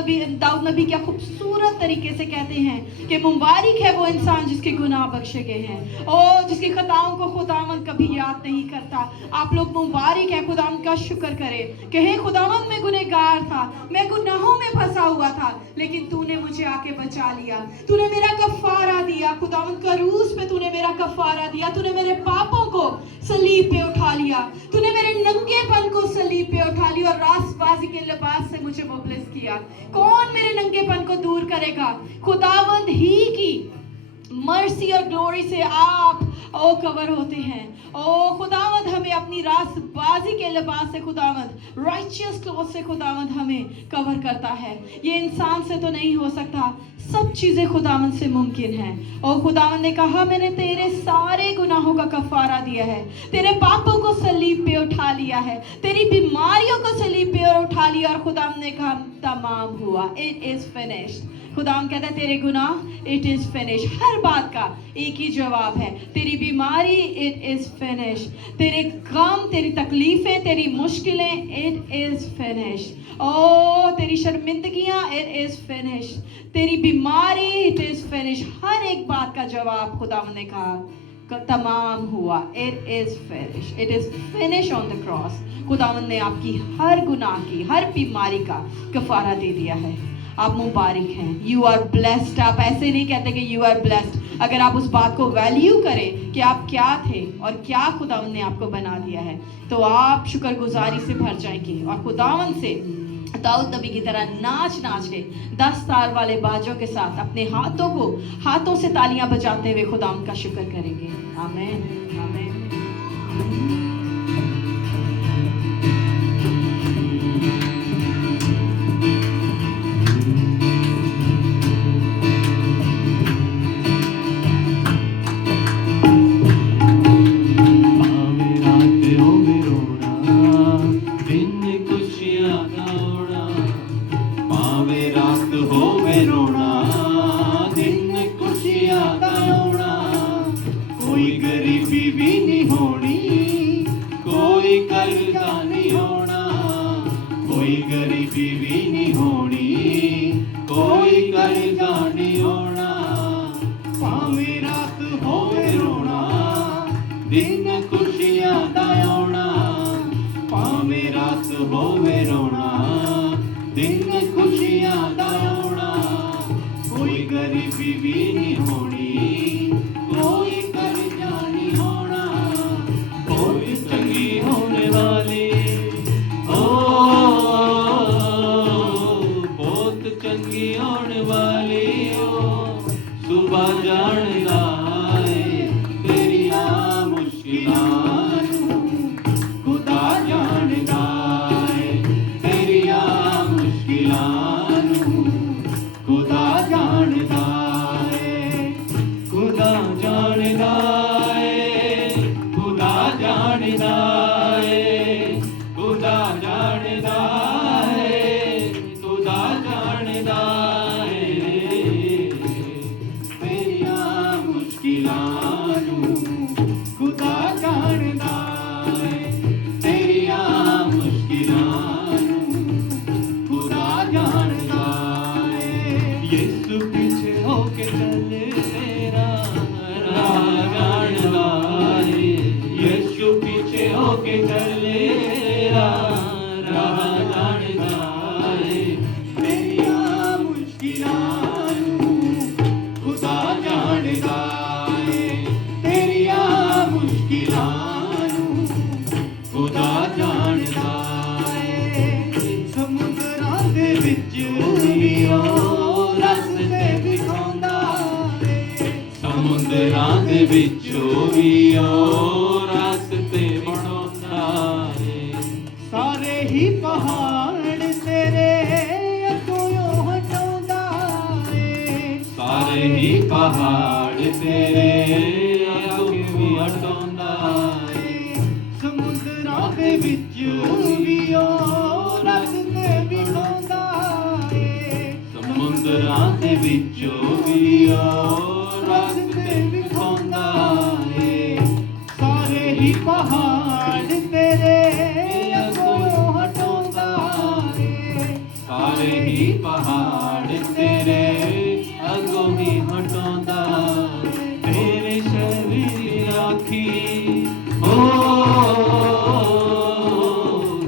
नबी क्या खूबसूरत तरीके से कहते हैं कि मुबारक है वो इंसान जिसके गुनाह बख्शे गए हैं और जिसकी खताओं को खुदावन कभी याद नहीं करता। आप लोग मुबारक है, खुदावन का शुक्र करें कि हे खुदावन मैं गुनहगार था, मैं गुनाहों में फंसा हुआ था, लेकिन तूने मुझे आके बचा लिया, तूने मेरा कफारा दिया। खुदावन क्रूस पे तूने मेरा कफारा दिया, तूने मेरे पापों को सलीब पे उठा लिया, तूने मेरे नंगेपन को सलीब पे उठा लिया और रास्तबाजी के लिबास से मुझे मुबलिस किया। कौन मेरे नंगेपन को दूर करेगा? खुदावंद ही की मर्सी और ग्लोरी से आप कवर होते हैं। ओ खुदावंद हमें अपनी रास्तबाजी के लिबास से, खुदावंद राइचियस क्लॉथ से खुदावंद हमें कवर करता है। ये इंसान से तो नहीं हो सकता, सब चीज़ें खुदावंद से मुमकिन हैं। और खुदावंद ने कहा मैंने तेरे सारे गुनाहों का कफारा दिया है, तेरे पापों को सलीब पे उठा लिया है, तेरी बीमारियों को सलीब पे उठा लिया। और खुदावंद ने कहा तमाम हुआ, इट इज़ फिनिश्ड। खुदावंद कहता है तेरे गुनाह इट इज़ फिनिश। हर बात का एक ही जवाब है, तेरी बीमारी इट इज़ फिनिश, तेरे गम, तेरी तकलीफ़ें, तेरी मुश्किलें इट इज़ फिनिश। ओ तेरी शर्मिंदगियाँ इट इज़ फिनिश, तेरी बीमारी इट इज़ फिनिश। हर एक बात का जवाब खुदावंद ने कहा तमाम हुआ, it is finish, it is finish on the cross. खुदावंद ने आपकी हर गुनाह की, हर बीमारी का कफारा दे दिया है। आप मुबारक हैं, यू आर ब्लेस्ड। आप ऐसे नहीं कहते कि यू आर ब्लेस्ड। अगर आप उस बात को वैल्यू करें कि आप क्या थे और क्या खुदावंद ने आपको बना दिया है, तो आप शुक्रगुजारी से भर जाएंगे और खुदावंद से दाऊद नबी की तरह नाच नाच के 10 तार वाले बाजों के साथ अपने हाथों से तालियां बजाते हुए खुदावंद का शुक्र करेंगे। आमीन, आमीन। दिन खुशियां दा आउणा। ਕੇ ਚੱਲੇ ਰਾਹ ਜਾਣਦਾ ਏ ਮੇਰੀਆਂ ਮੁਸ਼ਕਿਲਾਂ ਨੂੰ ਖੁਦਾ ਜਾਣਦਾ ਏ ਤੇਰੀਆਂ ਮੁਸ਼ਕਿਲਾਂ ਨੂੰ ਖੁਦਾ ਜਾਣਦਾ ਏ ਸਮੁੰਦਰਾਂ ਦੇ ਵਿੱਚ ਵੀ ਉਹ ਰਸਤੇ ਦਿਖਾਉਂਦਾ ਏ ਸਮੁੰਦਰਾਂ ਦੇ ਵਿੱਚੋਂ ਵੀ ਉਹ ਰਸਤੇ ਬਣਾਉਂਦਾ ਏ ਸਾਰੇ ਹੀ ਪਹਾੜ ਤੇਰੇ ਅੱਗੋਂ ਹਟਾਉਂਦਾ ਏ ਸਾਰੇ ਹੀ ਪਹਾੜ ਤੇਰੇ ਅੱਗੋਂ ਹਟਾਉਂਦਾ ਏ ਸਮੁੰਦਰਾਂ ਦੇ ਵਿੱਚੋਂ ਵੀ ਉਹ ਰਸਤੇ ਦਿਖਾਉਂਦਾ ਏ ਸਮੁੰਦਰਾਂ ਦੇ ਵਿੱਚੋਂ ਵੀ ਉਹ ਰਸਤੇ ਦਿਖਾਉਂਦਾ ਏ ਸਾਰੇ ਹੀ ਪਹਾੜ ਤੇਰੇ ਅੱਗੋਂ ਹਟਾਉਂਦਾ ਏ ਸਾਰੇ ਹੀ ਪਹਾੜ ਤੇਰੇ ਅੱਗੋਂ ਹੀ ਹਟਾਉਂਦਾ ਤੇਰੇ ਸ਼ਰੀਰ ਰਾਖੀ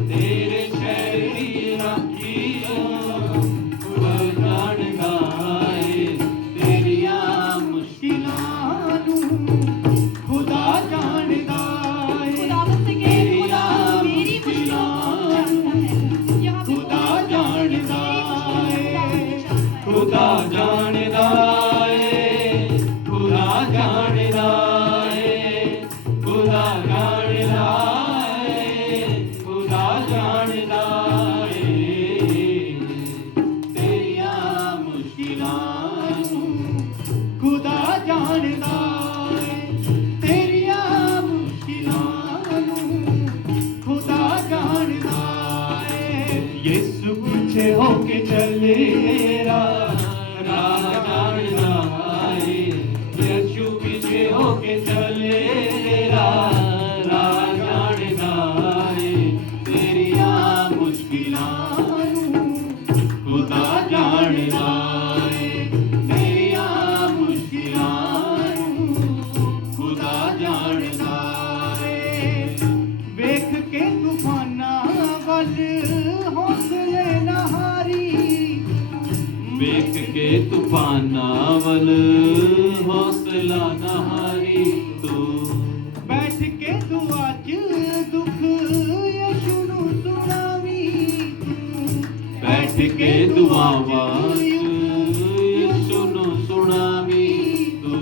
ਤੇਰੇ ਸ਼ਰੀਰ ਰਾਖੀ ਖੁਦਾ ਜਾਣਦਾ ਏ ਤੇਰੀਆਂ ਮੁਸ਼ਕਿਲਾਂ ਨੂੰ ਖੁਦਾ ਜਾਣਦਾ ਏ खुदावंद से कहे खुदा मेरी मुश्किलों को जानता है। यहाँ पे ਖੁਦਾ ਜਾਣਦਾ ਏ ਖੁਦਾ ਜਾਣਦਾ ਏ ਖੁਦਾ ਜਾਣਦਾ ਏ ਖੁਦਾ ਜਾਣਦਾ ਏ ਖੁਦਾ ਜਾਣਦਾ ਏ ਤੇਰੀਆਂ ਮੁਸ਼ਕਿਲਾਂ ਨੂੰ ਖੁਦਾ ਜਾਣਦਾ ਏ ਤੇਰੀਆਂ ਮੁਸ਼ਕਿਲਾਂ ਨੂੰ ਖੁਦਾ ਜਾਣਦਾ ਏ ਯਿਸੂ ਪਿੱਛੇ ਹੋ ਕੇ ਚੱਲੇ ਰਾਹ ਜਾਣਦਾ ਏ ਯਿਸੂ ਪਿੱਛੇ ਹੋ ਕੇ ਚੱਲੇ ਰਾਹ ਜਾਣਦਾ ਏ ਤੇਰੀਆਂ ਮੁਸ਼ਕਿਲਾਂ ਨੂੰ ਖੁਦਾ ਜਾਣਦਾ ਏ ਮੇਰੀਆਂ ਮੁਸ਼ਕਿਲਾਂ ਨੂੰ ਖੁਦਾ ਜਾਣਦਾ ਏ ਵੇਖ ਕੇ ਤੂਫਾਨਾਂ ਵੱਲ ਹੌਸਲੇ ਨਾ ਹਾਰੀ ਵੇਖ ਕੇ ਤੂਫਾਨਾਂ ਵੱਲ ਹੌਸਲਾ ਨਾ ਹਾਰੀ ਤੂੰ ਬੈਠ ਕੇ ਤੂੰ ਅੱਜ ਦੁੱਖ ਯਿਸੂ ਨੂੰ ਸੁਣਾਵੀਂ ਤੂੰ ਬੈਠ ਕੇ ਦੁਆਵਾਂ ਯਿਸੂ ਨੂੰ ਸੁਣਾਵੀਂ ਤੂੰ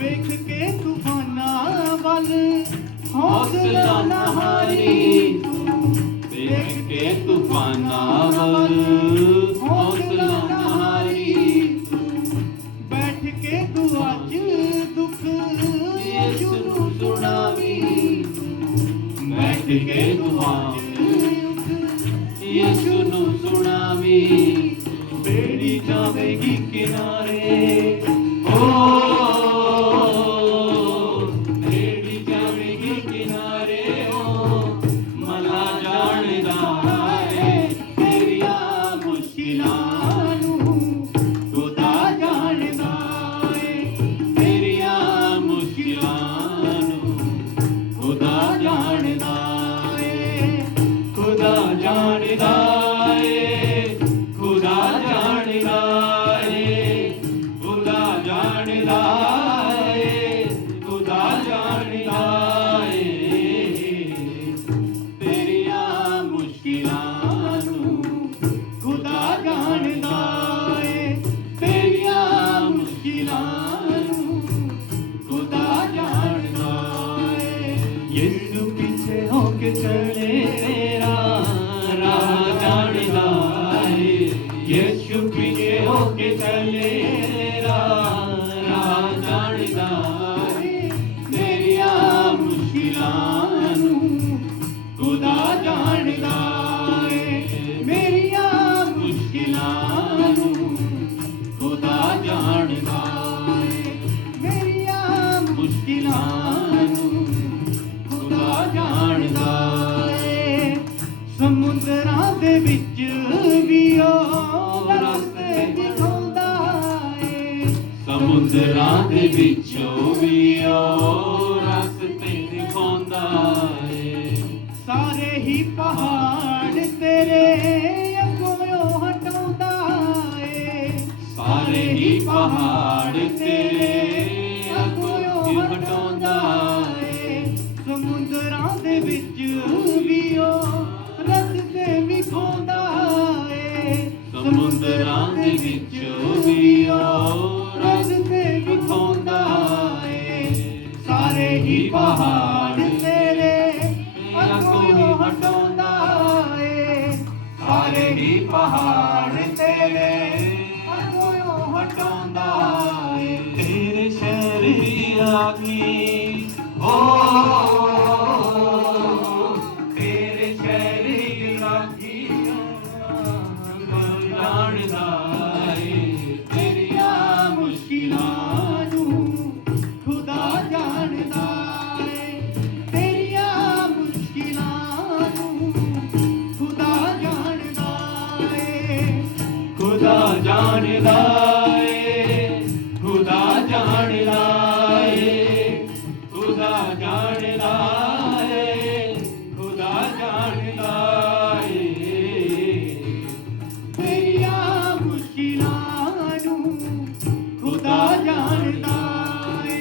ਵੇਖ ਕੇ ਤੂਫਾਨਾਂ ਵੱਲ ਹੌਸਲਾ ਨਾ ਹਾਰੀ ਤੂੰ ਵੇਖ ਕੇ ਤੂਫਾਨਾਂ ਵੱਲ ਹੌਸਲਾ ਨਾ ਹਾਰੀ ਤੂੰ ਬੈਠ ਕੇ ਤੂੰ ਅੱਜ ਦੁੱਖ ਯਿਸੂ ਨੂੰ ਸੁਣਾਵੀਂ ਬੈਠ ਕੇ ਦੁਆਵਾਂ ਯਿਸੂ ਨੂੰ ਸੁਣਾਵੀਂ ਬੇੜੀ ਜਾਵੇਗੀ ਕਿਨਾਰੇ ਬੇੜੀ ਜਾਵੇਗੀ ਕਿਨਾਰੇ ਮਲਾ ਜਾਣਦਾ ਏ ਤੇਰੀਆਂ ਮੁਸ਼ਕਿਲਾਂ ਨੂੰ ਖੁਦਾ ਜਾਣਦਾ ਏ ਤੇਰੀਆਂ ਮੁਸ਼ਕਿਲਾਂ ਨੂੰ ਖੁਦਾ ਜਾਣਦਾ ਏ ਖੁਦਾ ਜਾਣਦਾ ਏ ਖੁਦਾ ਜਾਣਦਾ ਏ ਖੁਦਾ ਜਾਣਦਾ ਏ ਖੁਦਾ ਜਾਣਦਾ ਏ ਤੇਰੀਆਂ ਮੁਸ਼ਕਿਲਾਂ ਨੂੰ ਖੁਦਾ ਜਾਣਦਾ ਏ ਤੇਰੀਆਂ ਮੁਸ਼ਕਿਲਾਂ ਨੂੰ ਖੁਦਾ ਜਾਣਦਾ ਏ ਯਿਸੂ ਪਿੱਛੇ ਹੋ ਕੇ ਚੱਲੇ ਰਾਹ ਜਾਣਦਾ ਏ ਯਿਸੂ ਪਿੱਛੇ ਹੋ ਕੇ ਚੱਲੇ ਰਾਹ ਜਾਣਦਾ ਏ ਤੇਰੀਆਂ ਮੁਸ਼ਕਿਲਾਂ ਨੂੰ ਖੁਦਾ ਜਾਣਦਾ ਏ ਮੇਰੀਆਂ ਮੁਸ਼ਕਿਲਾਂ ਨੂੰ ਖੁਦਾ ਜਾਣਦਾ ਏ ਮੇਰੀਆਂ ਮੁਸ਼ਕਿਲਾਂ ਨੂੰ ਖੁਦਾ ਜਾਣਦਾ ਏ ਸਮੁੰਦਰਾਂ ਦੇ ਵਿੱਚ ਵੀ ਉਹ ਰਸਤੇ ਦਿਖਾਉਂਦਾ ਏ ਸਮੁੰਦਰਾਂ ਦੇ ਵਿੱਚੋਂ ਵੀ ਉਹ ਰਸਤੇ ਦਿਖਾਉਂਦਾ ਏ ही पहाड़ तेरे अगों हटाउंदा ए सारे ही पहाड़ तेरे अगों हटाउंदा ए समुंदरां दे विच भी ओ रस्ते विखाउंदा ए समुंदरां दे विच भी ओ रस्ते विखाउंदा ए सारे ही पहाड़ तेरे अगों हटाउंदा ए सारे ही पहाड़ तेरे अगों हटाउंदा ए तेरे शहर दी राखी ओ तेरे शहर दी राखी जाणदा ए तेरियां मुश्किलां नूं खुदा जाणदा ए तेरियां मुश्किलां नूं खुदा जाणदा ए खुदा जाणदा ए खुदा जाणदा ए खुदा जाणदा ए खुदा जाणदा ए तेरियां मुश्किलां नूं खुदा जाणदा ए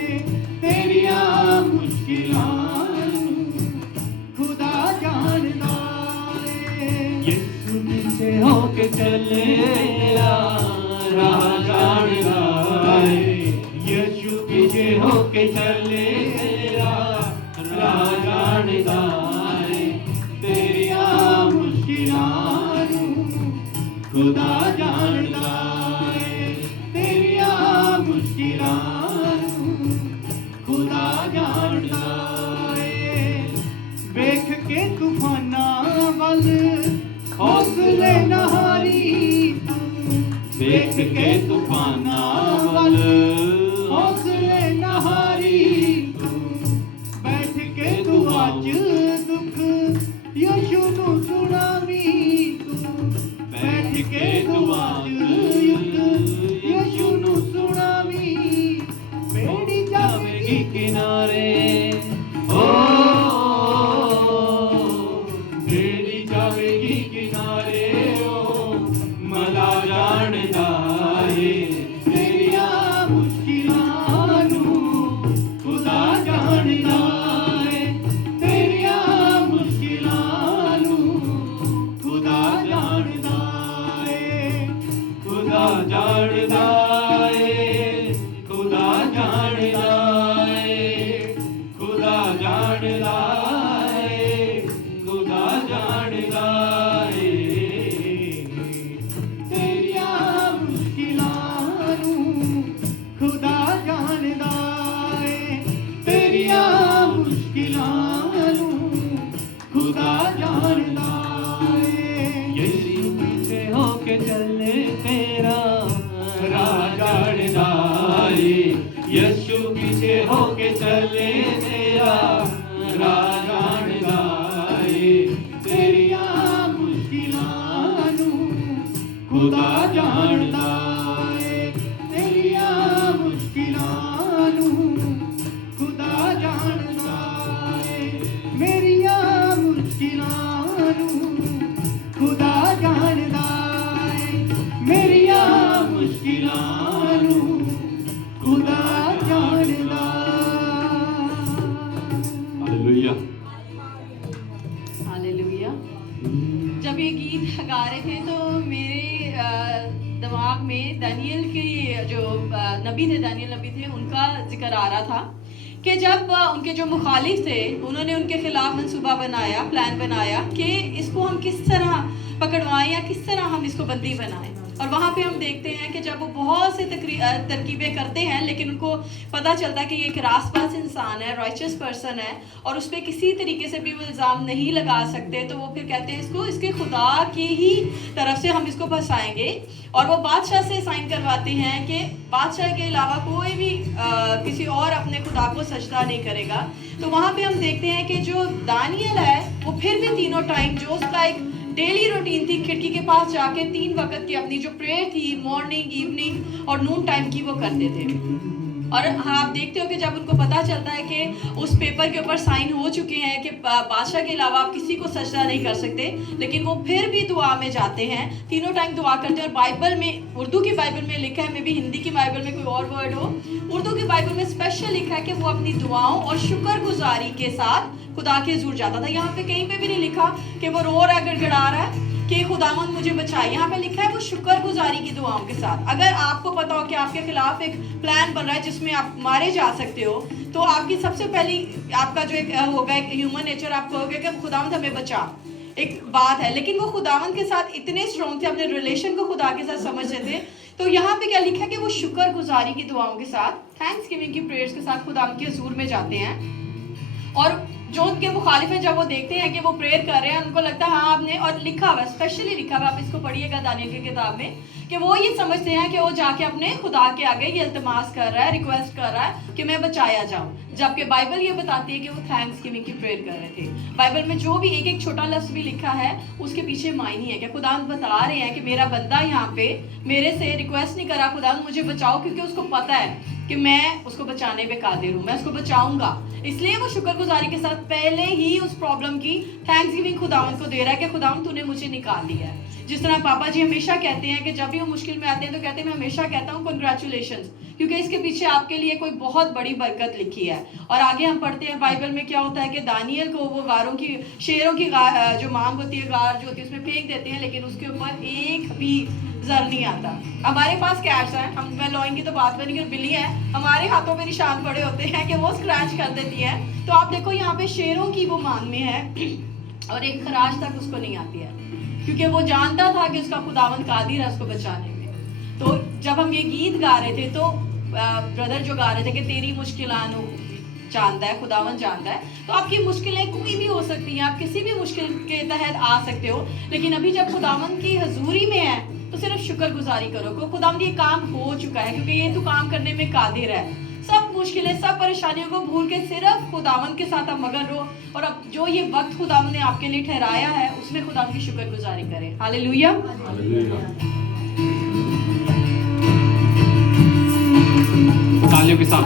तेरियां मुश्किलां नूं खुदा जाणदा ए यीशु पीछे होके चले राह जाणदा ए यीशु पीछे होके चले राह जाणदा ए तेरियां मुश्किलां नूं खुदा जाणदा ए तेरियां मुश्किलां नूं खुदा जाणदा ए वेख के तूफानां वल हौसले नहारी देख के तूफानां वल हौसले नहारी बैठ के दुआ च दुख यीशु नूं सुणावी बैठ के दुआ च यीशु नूं सुणावी बेड़ी जावेगी किनारे ओ बेड़ी जावेगी किनारे ओ मला जाणदा ए तेरियां मुश्किलां नूं खुदा जाणदा ए तेरियां मुश्किलां नूं खुदा जाणदा ए खुदा जाणदा ए खुदा जाणदा ए खुदा जाणदा ए खुदा जाणदा ए तेरियां मुश्किलां नूं खुदा जाणदा ए तेरियां मुश्किलां नूं खुदा जाणदा ए यीशु पीछे होके चले तेरा राह जाणदा ए यीशु पीछे होके चले तेरा राह जाणदा ए तेरियां मुश्किलां नूं खुदा जाणदा ए तेरियां मुश्किलां नूं खुदा जाणदा ए मेरियां मुश्किलां नूं खुदा जाणदा ए मेरियां मुश्किलां नूं खुदा जाणदा हालेलुया। हालेलुया। जब ये गीत गा रहे थे तो मेरे दिमाग में दानियल के जो नबी थे, दानियल नबी थे, उनका जिक्र आ रहा था कि जब उनके जो मुखालिफ थे उन्होंने उनके खिलाफ मंसूबा बनाया, प्लान बनाया कि इसको हम किस तरह पकड़वाएं या किस तरह हम इसको बंदी बनाएं। और वहाँ पे हम देखते हैं कि जब वो बहुत से तरकीबें करते हैं लेकिन उनको पता चलता है कि ये एक रासपास इंसान है, राइचस पर्सन है और उस पर किसी तरीके से भी वो इल्ज़ाम नहीं लगा सकते, तो वो फिर कहते हैं इसको इसके खुदा की ही तरफ से हम इसको फंसाएंगे। और वो बादशाह से साइन करवाते हैं कि बादशाह के अलावा कोई भी किसी और अपने खुदा को सजदा नहीं करेगा। तो वहाँ पे हम देखते हैं कि जो दानियल है वो फिर भी तीनों टाइम जो उसका एक डेली रूटीन थी, खिड़की के पास जाके 3 वक्त की अपनी जो प्रेयर थी, मॉर्निंग, इवनिंग और नून टाइम की, वो करते थे। और हाँ, आप देखते हो कि जब उनको पता चलता है कि उस पेपर के ऊपर साइन हो चुके हैं कि बादशाह के अलावा आप किसी को सजदा नहीं कर सकते, लेकिन वो फिर भी दुआ में जाते हैं, तीनों टाइम दुआ करते हैं। और बाइबल में, उर्दू की बाइबल में लिखा है, मे बी हिंदी की बाइबल में कोई और वर्ड हो, उर्दू की बाइबल में स्पेशल लिखा है कि वो अपनी दुआओं और शुक्रगुजारी के साथ खुदा के हुजूर जाता था। यहाँ पे कहीं पे भी नहीं लिखा कि वो रो रहा है, गड़गड़ा रहा है कि खुदावंद मुझे बचाए। यहाँ पे लिखा है वो शुक्रगुजारी की दुआओं के साथ। अगर आपको पता हो कि आपके खिलाफ एक प्लान बन रहा है जिसमें आप मारे जा सकते हो, तो आपकी सबसे पहली, आपका जो एक होगा, एक ह्यूमन नेचर, आप कहोगे कि खुदावंद हमें बचा, एक बात है। लेकिन वो खुदावंद के साथ इतने स्ट्रॉन्ग थे, अपने रिलेशन को खुदा के साथ समझते थे। तो यहाँ पे क्या लिखा है कि वो शुक्रगुजारी की दुआओं के साथ, थैंक्स गिविंग की प्रेयर्स के साथ खुदावंद के हुजूर में जाते हैं। और जो उनके मुखालिफ हैं, जब वो देखते हैं कि वो प्रेयर कर रहे हैं, उनको लगता है हाँ आपने, और लिखा हुआ, स्पेशली लिखा हुआ, आप इसको पढ़िएगा दानियल की किताब में, कि वो ये समझते हैं कि वो जाके अपने खुदा के आगे ये इल्तिमास कर रहा है, रिक्वेस्ट कर रहा है कि मैं बचाया जाऊं। जबकि बाइबल ये बताती है कि वो थैंक्स गिविंग की प्रेयर कर रहे थे। बाइबल में जो भी एक एक छोटा लफ्ज भी लिखा है, उसके पीछे मायने है कि खुदा बता रहे हैं कि मेरा बंदा यहाँ पे मेरे से रिक्वेस्ट नहीं करा, खुदा मुझे बचाओ, क्योंकि उसको पता है कि मैं उसको बचाने पे कादिर हूँ, मैं उसको बचाऊंगा। इसलिए वो शुक्रगुजारी के साथ पहले ही उस प्रॉब्लम की थैंक्स गिविंग खुदावंद को दे रहा है कि खुदावंद तूने मुझे निकाल लिया है। जिस तरह पापा जी हमेशा कहते हैं कि जब भी वो मुश्किल में आते हैं तो कहते हैं, मैं हमेशा कहता हूँ कंग्रेचुलेशंस, क्योंकि इसके पीछे आपके लिए कोई बहुत बड़ी बरकत लिखी है। और आगे हम पढ़ते हैं बाइबल में क्या होता है कि दानियल को वो गारों की, शेरों की जो मांग होती है, गार जो होती है, उसमें फेंक देते हैं, लेकिन उसके ऊपर एक भी जर नहीं आता। हमारे पास कैट्स हैं, हम मैं लॉइन की तो बात करेंगे, और बिल्ली है, हमारे हाथों पे निशान पड़े होते हैं कि वो स्क्रैच कर देती है। तो आप देखो यहाँ पे शेरों की वो मांग में है और एक खराश तक उसको नहीं आती है, क्योंकि वो जानता था कि उसका खुदावंद कादिर है उसको बचाने में। तो जब हम ये गीत गा रहे थे, तो ब्रदर जो गा रहे थे कि तेरी मुश्किलां जानता है, खुदावंद जानता है, तो आपकी मुश्किलें कोई भी हो सकती हैं, आप किसी भी मुश्किल के तहत आ सकते हो। लेकिन अभी जब खुदावंद की हजूरी में है तो सिर्फ शुक्रगुजारी करो कि खुदावंद ये काम हो चुका है, क्योंकि ये तो काम करने में कादिर है। सब मुश्किलें, सब परेशानियों को भूल के सिर्फ खुदावंद के साथ आप मगन रहो, और अब जो ये वक्त खुदावंद ने आपके लिए ठहराया है उसमें खुदावंद की शुक्रगुजारी करें। हालेलुया। तालियों के साथ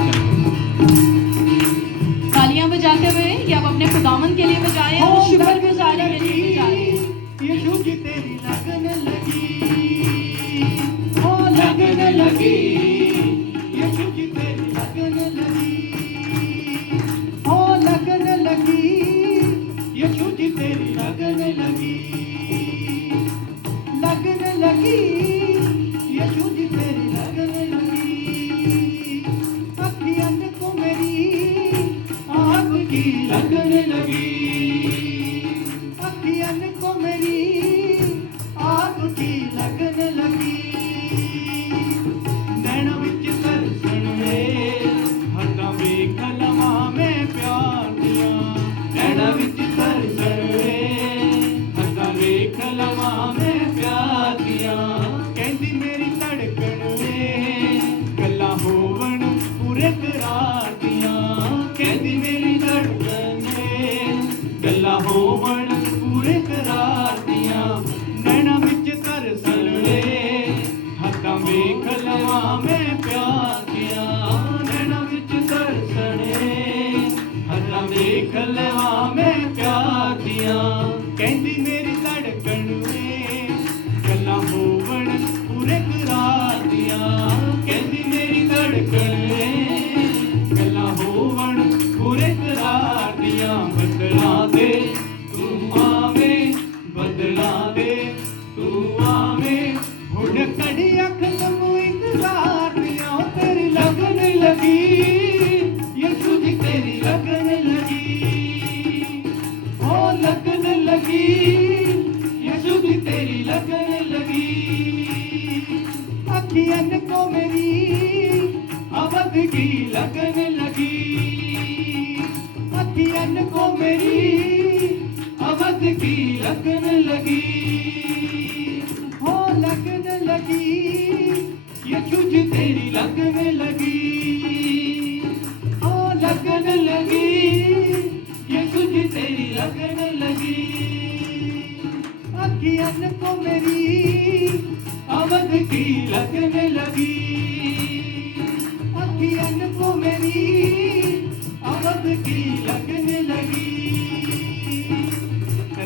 तालियां बजाते हुए या आप अपने खुदावंद के लिए बजा रहे हैं और शुक्रगुजारी के लिए बजा रहे हैं। यीशु जी तेरी लगन लगी, ओ लगन लगी, यीशु जी तेरी लगन लगी, ओ लगन लगी, यीशु जी तेरी लगन लगी, लगन लगी, यीशु जी तेरी लगन लगी, अखियन को मेरी आपकी लगन लगी, अखियन को मेरी आपकी लगन लगी, नैन विच तरसन वे हटा वेख लवां मैं प्यार दिया, नैन विच तरसन वे हटा वेख लवां मैं प्यार दिया, कहंदी मेरी धड़कन वे गल्लां होवण पूरे करार दिया, कहंदी मेरी धड़कन वे गल्लां होवण पूरे करार दिया, नैना विच तरसन वे हत्थां वेख लवां मैं प्यार दिया, नैना विच तरसन वे हत्थां वेख लवां मैं प्यार दिया, कहंदी मेरी धड़कन वे गल्लां होवण पूरे करार दिया, कहंदी मेरी धड़कन वे गल्लां होवण पूरे करार दिया, बदलां दे तू आवे, बदलां दे तू आवे, हुण कड़ी अख लमू इंतजार दिया, तेरी लगन लगी, यीशु जी तेरी लगन लगी, ओ लगन लगी, यीशु जी तेरी लगन लगी, अखियन को मेरी अवध की लगन लगी, अखियन को मेरी अवध की लगन लगी, हो लगन लगी, यीशु जी तेरी लगन लगी, हो लगन लगी, यीशु जी तेरी लगन लगी, अखियन को मेरी अवध की लगन लगी, अखियन को मेरी अवध की लगन लगी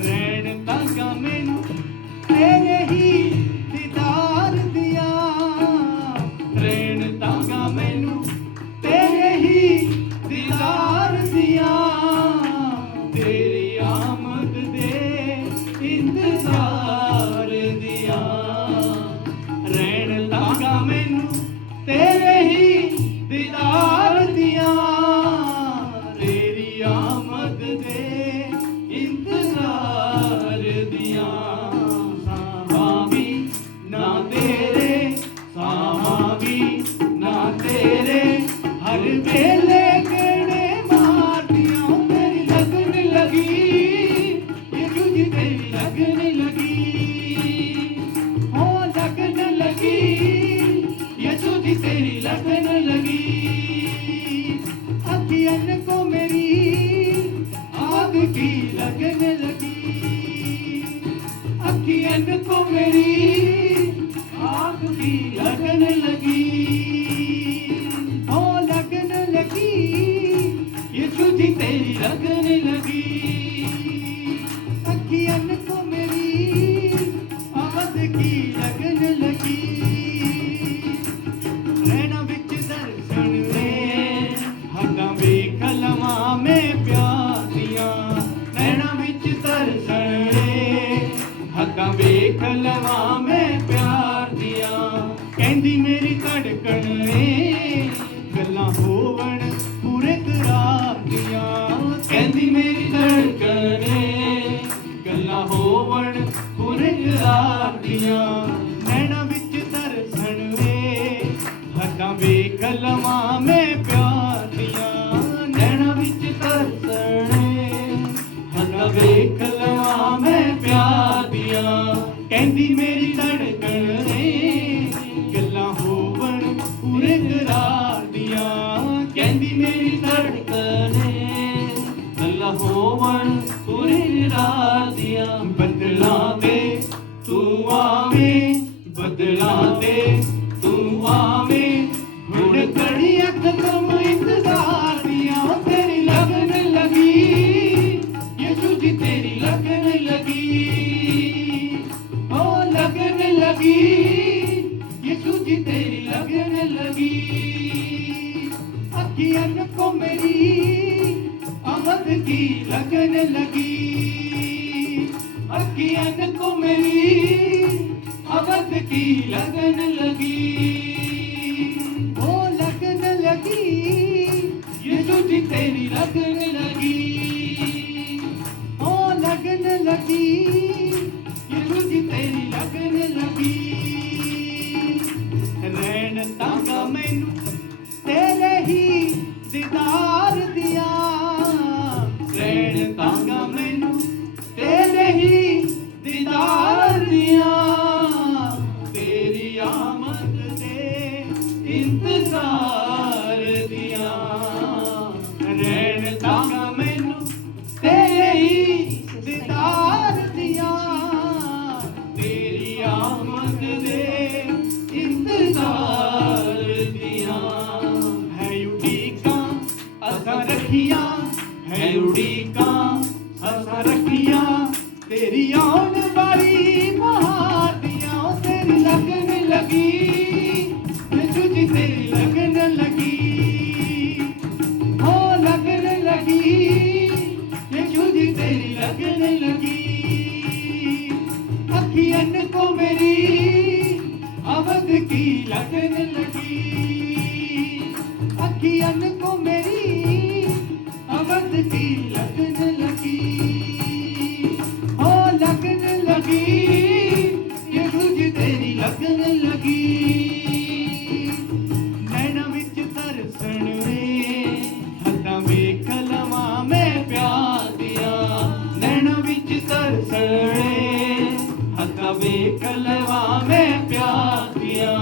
रैन तांगा मैनू तेरे ही दीदार दिया रैन तांगा मैनू तेरे ही दीदार दिया तेरी आमद दे इंतजार दिया रैन तांगा मैनू तेरे ही दीदार दिया तेरी आमद दे इंतजार दिया सामा भी ना तेरे सामा भी ना तेरे हर वेले गेड़े मार दिया तेरी लगन लगी ये तुझी तेरी लगन लगी हो लगन लगी ये तुझी तेरी लगन लगी अखियन को मेरी आग की लगन लगी अखियन को मेरी आग की लगन लगी हो लगन लगी ये तुझी तेरी लगन लगी अखियन को मेरी आग की लगन लगी रैना विच दर्शन रे हगां वेख लवां मैं प्यार दियां रैना विच दर्शन रे हगां वेख लवां मैं प्यार दियां कहंदी मेरी धड़कन रे गल्लां होवण पूरे करार दियां कहंदी मेरी धड़कन रे गल्लां होवण पूरे करार दियां नैना विच दर्शन वे हगां वेख लवां मैं प्यार दियां नैना विच दर्शन हगां वेख लवां मैं प्यार दियां कहंदी मेरी धड़कन रे गल्लां होवण पूरे करार दियां कहंदी मेरी धड़कन गल्लां होवण पूरे करार दियां बदलां दे तू आवे बदलां दे तू आवे हुण घड़ियां खत्म इंतजार दियां तेरी लगन लगी ये तुझी तेरी लगन लगी ओ लगन लगी ये तुझी तेरी लगन लगी अखियन को मेरी अवध की लगन लगी अखियन को मेरी अवध की लगन लगी ओ लगन लगी ये तुझी तेरी लगन लगी ओ लगन लगी ये तुझी तेरी लगन लगी रैन तांगा मैनू तेरे ही दीदार दिया रैन तांगा मैनू तेरे ही दीदार दिया तेरी आमद दे इंतजार दिया रैन तांगा मैनू तेरे ही दीदार दिया तेरी आमद दे इंतजार दिया है उड़ीकां असां रखियां है उड़ीकां असां रखियां तेरी आउण वाली बहार दियां तेरी लगन लगी ये तुझी तेरी लगन लगी हो लगन लगी ये तुझी तेरी लगन लगी अखियन को मेरी अवध की लगन लगी अखियन को मेरी अवध की लगन लगी ओ लगन लगी ये तुझी तेरी लगन लगी नैना विच दर्शन वे हदां वेख लवां मैं प्यार दिया नैना विच दर्शन वे हदां वेख लवां मैं प्यार दिया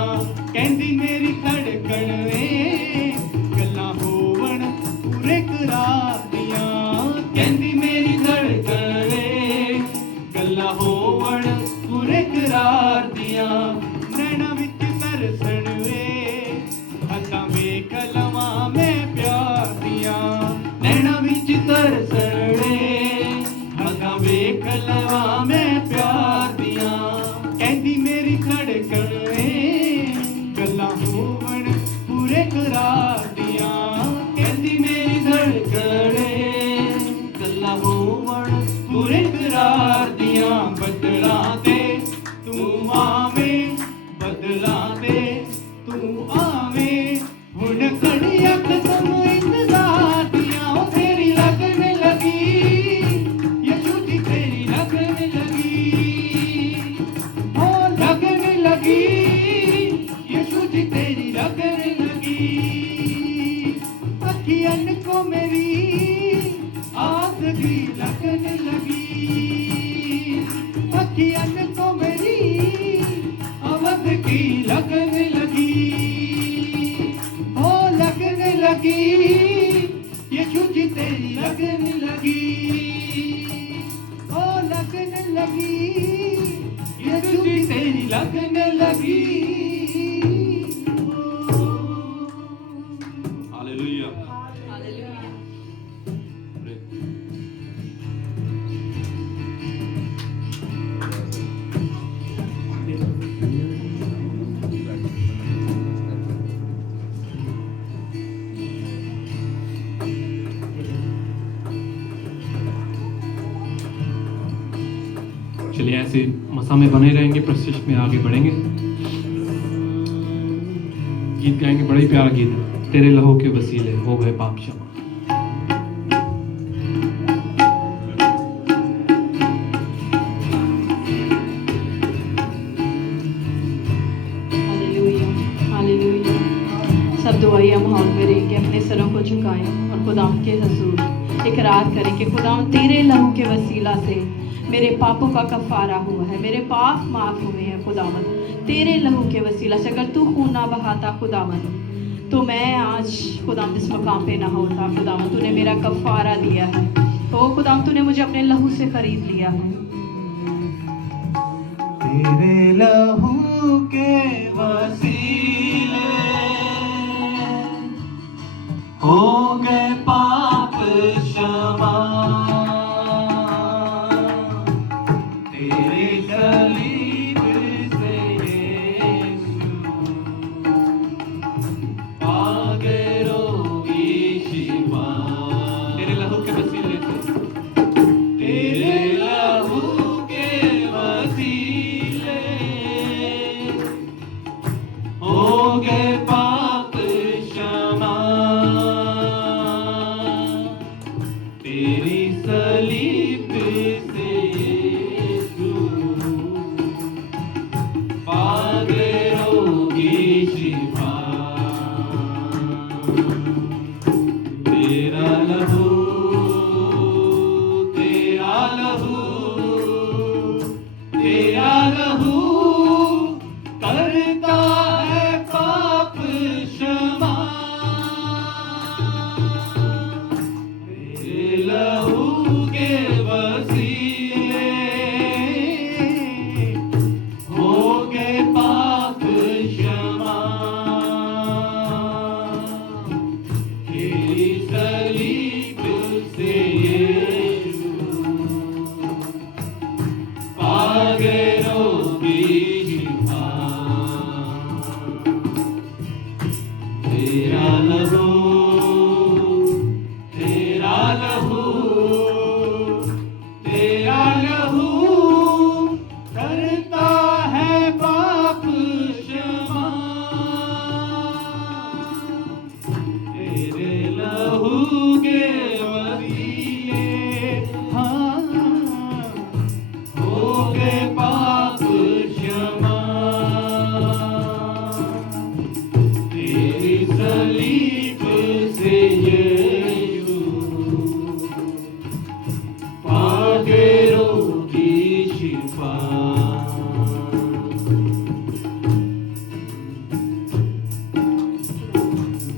कहंदी मेरी धड़कन वे गल्लां होवण पूरे करार दियां कहंदी मेरी धड़कन वे गल्लां होवण पूरे करार दियां नैना विच तरसण वे हदां वेख लवां वेख लवा मैं प्यार दिया कहती मेरी धड़कन गल्लां होवन पूरे करार दिया कहती मेरी धड़कन गल्लां होवन पूरे करार दिया बदला दे तू आवे बदला दे तू आवे हुण घड़िया कसम इंतजार दिया ओ तेरी लगन लगी यीशु जी तेरी लगन लगी ओ लगन लगी यीशु जी तेरी लगन लगी अखियन को मेरी आस की लगन लगी अखियन को मेरी अवध की लगन लगी ओ लगन लगी यीशु जी तेरी लगन लगी ओ लगन लगी यीशु जी तेरी लगन लगी हालेलुया। हालेलुया। चलिए ऐसे मसा में बने रहेंगे, प्रशिश में आगे बढ़ेंगे, गीत गाएंगे। बड़ा ही प्यारा गीत है, तेरे लहू के वसीले हो गए पाप क्षमा। Hallelujah, hallelujah. सब दुआइया माहौल में रहेंगे, अपने सरों को झुकाएं और खुदाम के हजूर इकरार करें कि खुदाम तेरे लहू के वसीला से मेरे पापों का कफारा हुआ है, मेरे पाप माफ हुए हैं खुदावन तेरे लहू के वसीला से। अगर तू खून ना बहाता खुदावन तो मैं आज खुदाम इस मकाम पे ना होता। खुदावन तूने मेरा कफारा दिया है, तो खुदाम तूने मुझे अपने लहू से खरीद लिया है। तेरे लहू के वसीले हो गए पाप क्षमा तेरे सलीब से यीशु पा गए रोगी शिफा। तेरे लहू के वसीले से, तेरे लहू के वसीले हो गए पाप क्षमा तेरी सलीब से यीशु पा गए रोगी शिफा। तेरा लहू तेरा लहू तेरा लहू करता है पाप क्षमा। तेरे लहू के वसीले हो गए पाप क्षमा तेरी सलीब से यीशु पा गए रोगी शिफा। तेरा लहू तेरा लहू तेरा लहू करता है पाप क्षमा। तेरे लहू के वसीले हाँ हो गए पाप क्षमा तेरी सलीब से यीशु पा गए रोगी शिफा।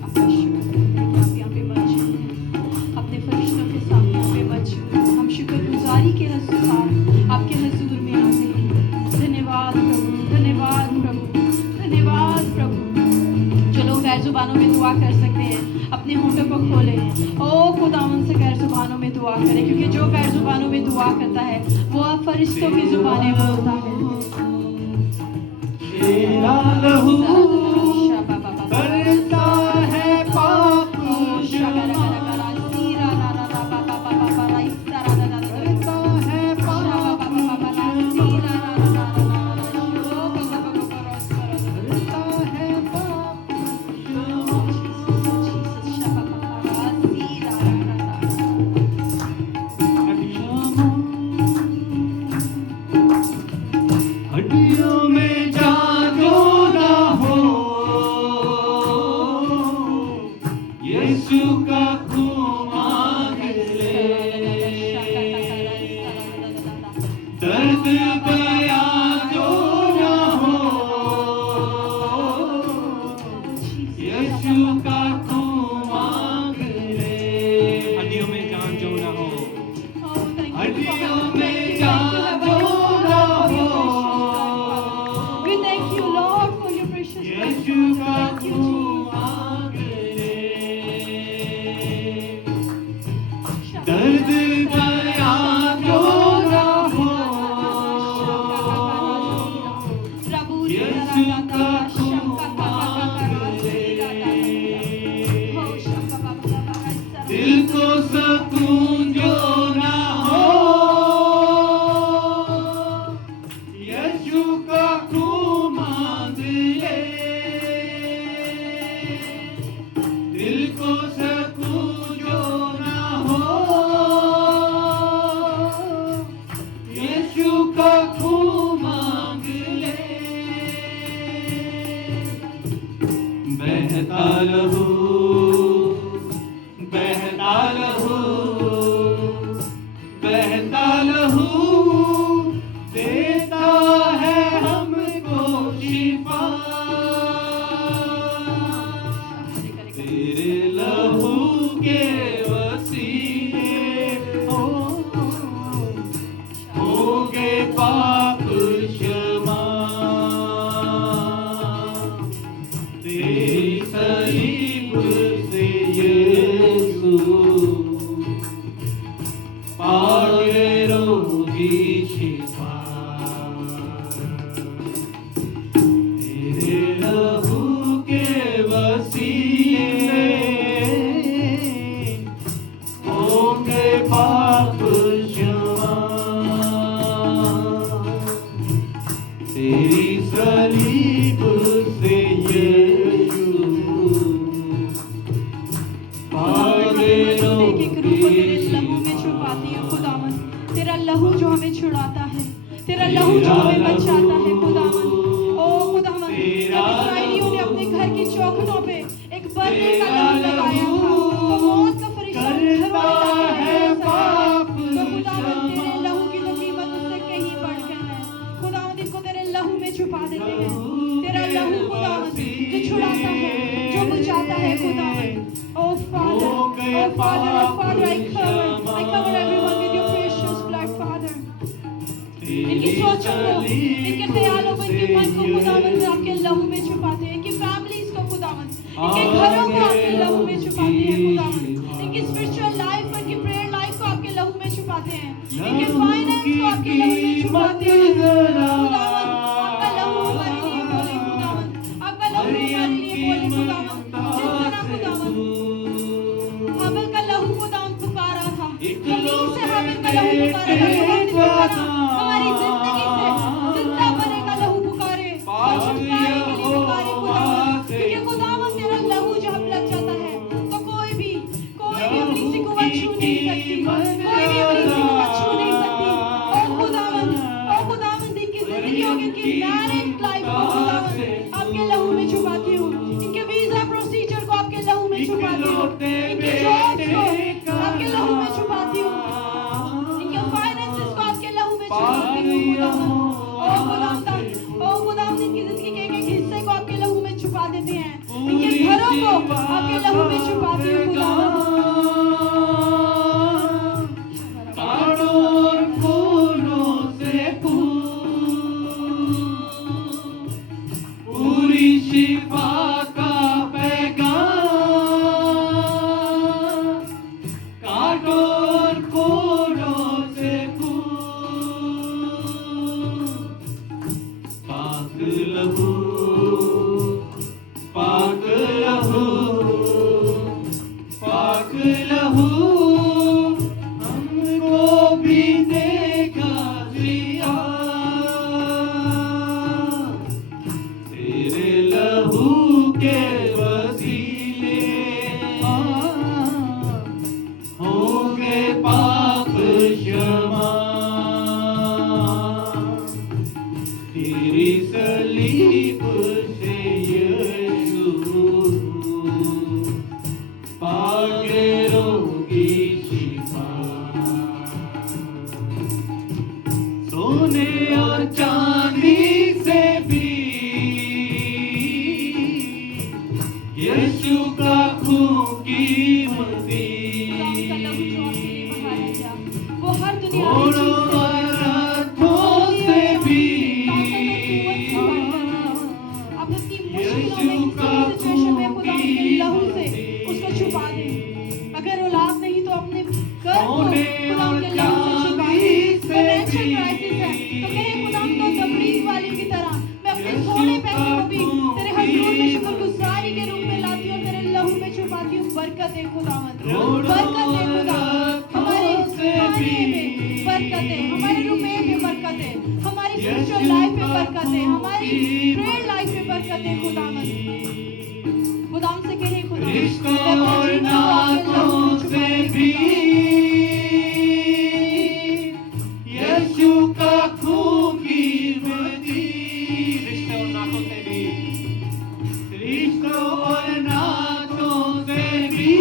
आपका शुक्र है कि आप यहाँ पे मौजूद हैं, अपने फरिश्तों के साथ यहाँ पे मौजूद हैं। हम शुक्रगुजारी के साथ आपके हजूर में आते हैं। धन्यवाद प्रभु, धन्यवाद प्रभु, धन्यवाद प्रभु। जो लोग गैर जुबानों में दुआ कर सकते हैं अपने होठों को खोलें। ओ खुदावन से गैर जुबानों में दुआ करें, क्योंकि जो गैर जुबानों में दुआ दुआ करता है, वो अब फरिश्तों की जुबानें बोलता है। तेरा लहू करता है पाप क्षमा, करता है पाप क्षमा, करता है पाप हड्डियों में जान जो ना हो, यीशु का खून मांग ले। दर्द गया जो ना हो, यीशु का खून मांग ले। हड्डियों में जान जो ना हो, हड्डियों में जान जो ना हो, We thank you, Lord, for your precious blood. यीशु का Thank you, खून Jesus. मांग ले। दर्द गया जो ना हो, यीशु का खून मांग ले। दिल को सुकून जो ना हो, यीशु का खून मांग ले। दिल को सुकून जो ना हो, यीशु का खून मांग ले। बहता लहू, बहता लहू, बहता लहू देता है हमको शिफा। तेरे लहू के वसीले होंगे पाप क्षमा। तेरी सलीब से यीशु पाए रोगी शिफा। तेरे लहू के वसीले होंगे पाप क्षमा। तेरी सलीब से यीशु पाए एक एक रूप को तेरे रोगी लहू में छुपाती हूँ खुदावन। तेरा लहू जो हमें छुड़ाता है, तेरा लहू जो हमें बचाता है खुदावन। ओ खुदावन, जब इस्राएलियों ने अपने घर की चौखटों पे एक बरने का लहू लगाया था, तो मौत का फरिश्ता घरों में जाके नहीं आ सका। तो खुदावन, तेरे लहू की तो कीमत उससे कहीं बढ़कर है। खुदावन, इनको तेरे लहू में छुपा देते हैं। तेरा लहू खुदावन जो छुड़ाता है, जो बचाता है खुदावन। Oh Father, oh Father, oh Father, I cover everyone with your precious blood, Father. इनकी सोचों को, इनके ख्यालों को, इनके मन को खुदावन आपके लहू में छुपाते हैं। इनकी फैमिलीज को खुदावन, इनके घरों को आपके लहू में छुपाते हैं खुदावन। इनकी स्पिरिचुअल लाइफ, इनकी प्रेयर लाइफ को आपके लहू में छुपाते हैं। इनके फाइनेंस को आपके लहू में छुपाते हैं खुदावन। आपका लहू हमारे लिए बोले खुदावन, आपका लहू हमारे लिए बोले खुदावन। जिस तरह खुदावन हाबिल का लहू खुदावन पुकारा था, जमीन से हाबिल का लहू पुकारा था, हमारी जिंदगी से जिंदा बने का लहू पुकारे और छुटकारे के लिए पुकारे खुदावन। क्योंकि खुदावन तेरा लहू जब लग जाता है तो कोई भी अपनी सिकुवत छू नहीं सकती, कोई भी अपनी सिकुवत छू नहीं सकती। ओ खुदावन इनकी जिंदगियों की मैरिज लाइफ को खुदावन आपके लहू में छुपाती हूँ। इनके वीजा प्रोसीजर को आपके लहू में छुपाती हूँ। इनके जॉब्स को आपके लहू में छुपाती हूँ। इनके फाइनेंसेस को आपके लहू में छुपाती हूँ खुदावन। ओ खुदावन इनकी जिंदगी के एक हिस्से को आपके लहू में छुपा देते हैं। इनके घरों को आपके लहू में छुपाती हूँ खुदावन। और फूलों से पूरी शिफा का पैगाम, काटो और फूलों से सोने और चांदी से भी यीशु का खून कीमती। खुदा का लहू जो आपके लिए बहाया गया, वो हर दुनिया की घोड़ों चीज से और रथों से भी आप अपनी मुश्किलों में किसी भी सिचुएशन में खुदा के लहू से उसको छुपा दें। अगर औलाद नहीं तो अपने घर को खुदा के लहू से छुपा दें। फाइनेंशियल क्राइसिस है तो कहे खुदा को तबरीज वाली की तरह मैं अपने थोड़े पैसे को भी तेरे हजूर में शुक्रगुजारी के रूप में लाती हूँ और तेरे लहू में छुपाती हूँ। बरकत है खुदावंद, बरकत है खुदा, हमारे खाने में बरकत है, हमारे रुपए में बरकत है, हमारी स्पिरिचुअल लाइफ में बरकत है, हमारी प्रेयर लाइफ में बरकत है खुदावंद। खुदाम से कहे खुदा रिश्तों और नातों से भी यीशु का खून कीमती। रिश्तों और नातों से भी, रिश्तों और नातों से भी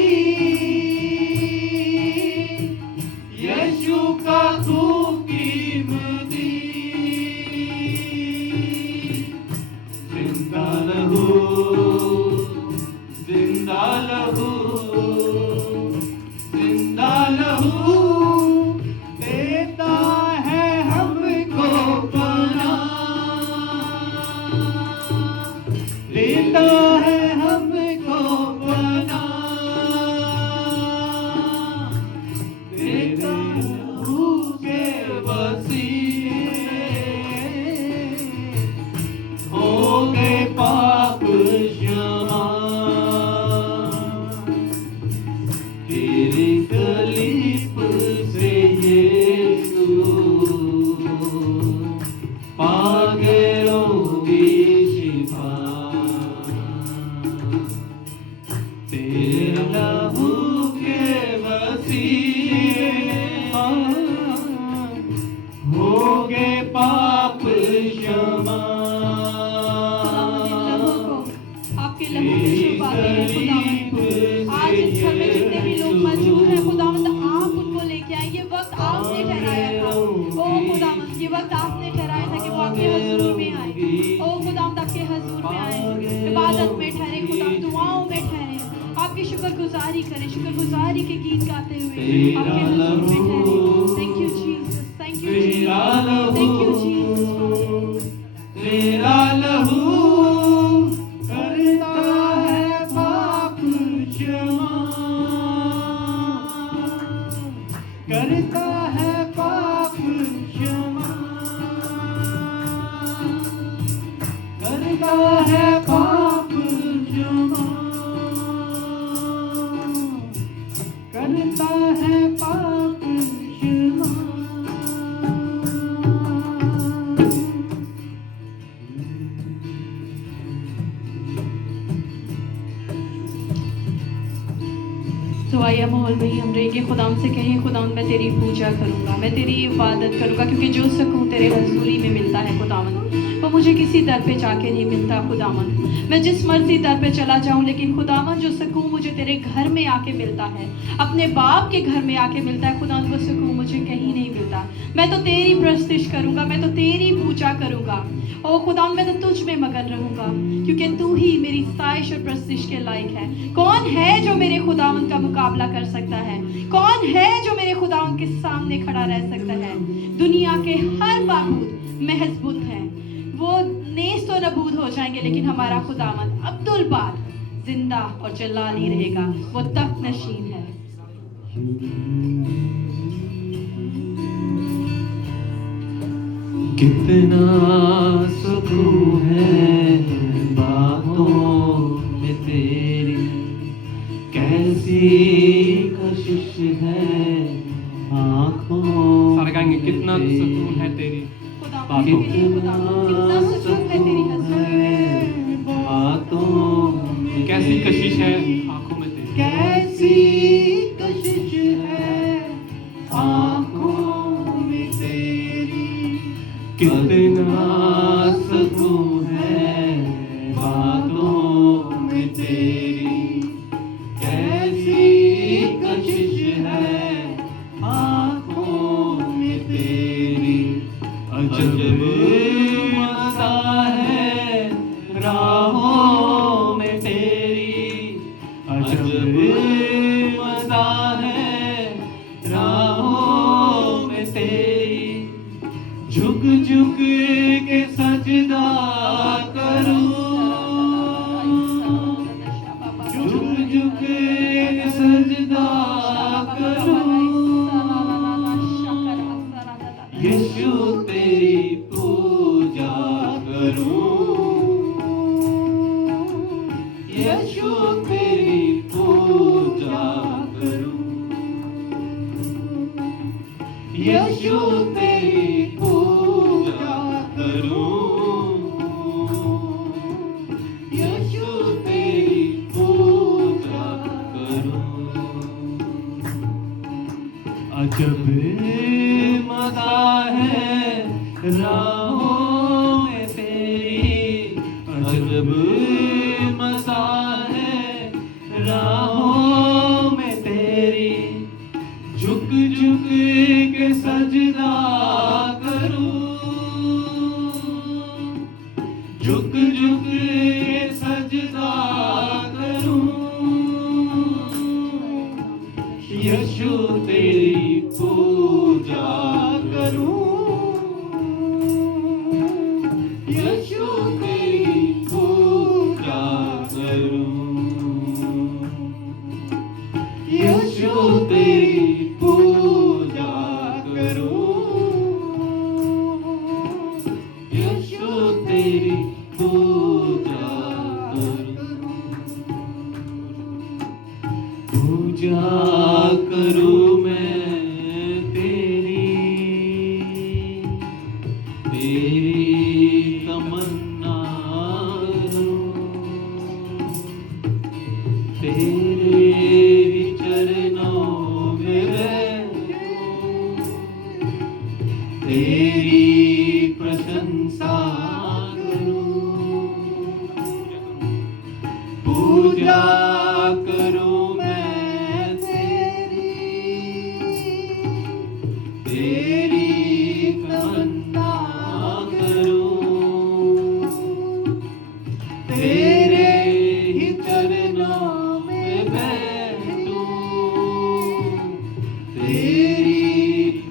यीशु का खून कीमती। जिंदा लहू, जिंदा लहू, जिंदा लहू देता है हमको पनाह, देता है हमको पनाह, देता लहू के वसीले हो गए पाप क्षमा। तेरी कलीप से यीशु पा गए रोगी शिफा। तेरे लहू के वसीले हो गए पाप क्षमा। आपके लहू में छुपा दिए खुदावंद। आज इस घर में जितने भी लोग मौजूद हैं खुदावंद, आप उनको लेके आए। ये वक्त आपने ठहराया था ओ खुदावंद, ये वक्त आपने ठहराया था कि वो आपके हजूर में आए। ओ खुदावंद आपके हजूर में आए, इबादत में ठहरे खुदावंद, दुआओं में ठहरे, आपकी शुक्रगुजारी करें, शुक्रगुजारी के गीत गाते हुए आपके हजूर में ठहरे। Thank you Jesus, thank you Jesus, thank you Jesus. तेरा लहू करता है पाप क्षमा, करता है पाप क्षमा, करता है पाप क्षमा, करता है पाप क्षमा। तो आइए माहौल में ही हम रहेंगे। खुदाम से कहें खुदाम मैं तेरी पूजा करूँगा, मैं तेरी इबादत करूँगा, क्योंकि जो सुकून तेरे हजूरी में मिलता है खुदावन वो मुझे किसी दर पे जाके नहीं मिलता खुदावन। मैं जिस मर्जी दर पे चला जाऊँ लेकिन खुदावन जो सुकून मुझे तेरे घर में आके मिलता है, अपने बाप के घर में आके मिलता है खुदावन, वो सुकून मुझे कहीं नहीं मिलता। मैं तो तेरी प्रस्तिश करूँगा, मैं तो तेरी पूजा करूँगा। ओ खुदावन मैं तो तुझ में मगन रहूँगा, क्योंकि तू ही मेरी साइश और प्रस्तिश के लायक है। कौन है जो मेरे खुदावन का मुकाबला कर सकता है? कौन है जो मेरे खुदावन के सामने खड़ा रह सकता है? दुनिया के हर बाबूद महज बुत हैं, वो नेस्त और नबूद हो जाएंगे, लेकिन हमारा खुदावन अब्दुल बार जिंदा और जलाली रहेगा, वो तख्त नशीन है। कितना सुकून है बातों में तेरी, कैसी कशिश है आँखों। सारे गाएंगे कितना सुकून है तेरी खुदावन के लिए खुदावन कितना सुकून है तेरी हजरत, बातों में कैसी कशिश है आंखों में तेरी, कैसी कशिश है आँखों में तेरी। कितना सुकून है बातों में तेरी, कैसी कशिश है आँखों में तेरी। अजब मज़ा है राहों में तेरी, अजब मज़ा है राहों में तेरी। झुक झुक के सजदा करूं, झुक झुक के सजदा करूं, यीशु तेरी पूजा करूं, यीशु तेरी पूजा करूं, यीशु तेरी पूजा करूं, यीशु तेरी पूजा करूं। अजब मज़ा है राहों में तेरी, अजब मज़ा है राहों में तेरी। झुक झुक के सजदा करूं, झुक झुक के सजदा करूं, यीशु तेरी पूजा करूं, यीशु तेरी पूजा करूं, यीशु तेरी पूजा करूं, यीशु तेरी पूजा करूं, पूजा करूं मैं तेरी, तेरी तमन्ना करूं, तेरे ही चरणों में बैठूं, तेरी प्रशंसा करूं, पूजा करूं मैं तेरी, तेरी तमन्ना करूं, तेरे ही चरणों में बैठूं, तेरी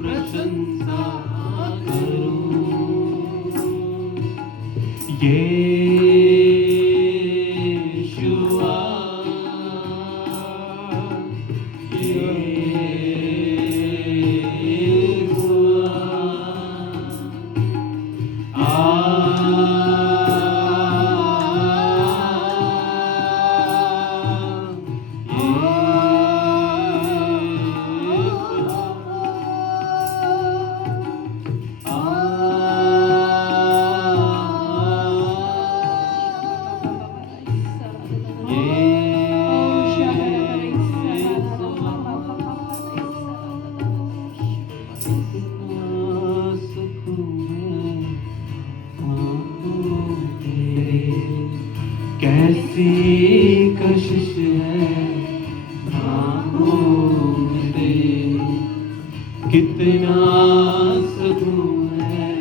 प्रशंसा करूं। यीशुआ, कैसी कशिश है आँखों में तेरी, कितना सुकून है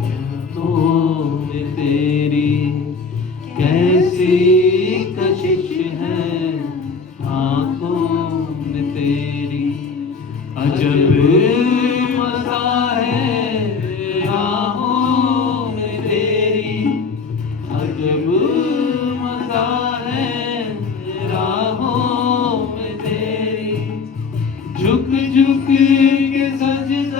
आँखों में तेरी, कैसी कशिश है आँखों में तेरी। अजब मज़ा है राहों में तेरी, अजब मज़ा है राहों में तेरी। झुक झुक के सजदा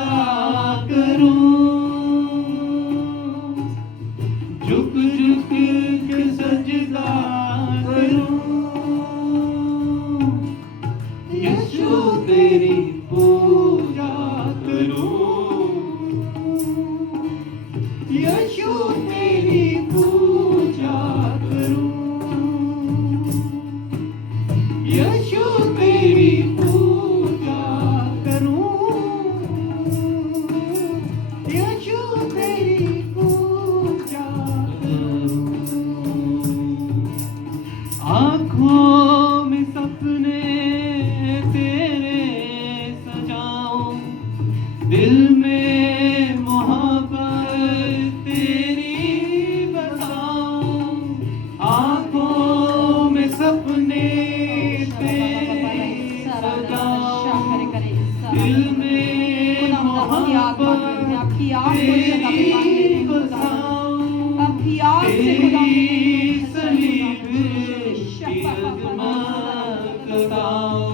आपको जगह पे मान लेते हैं खुदावन, आपकी आग से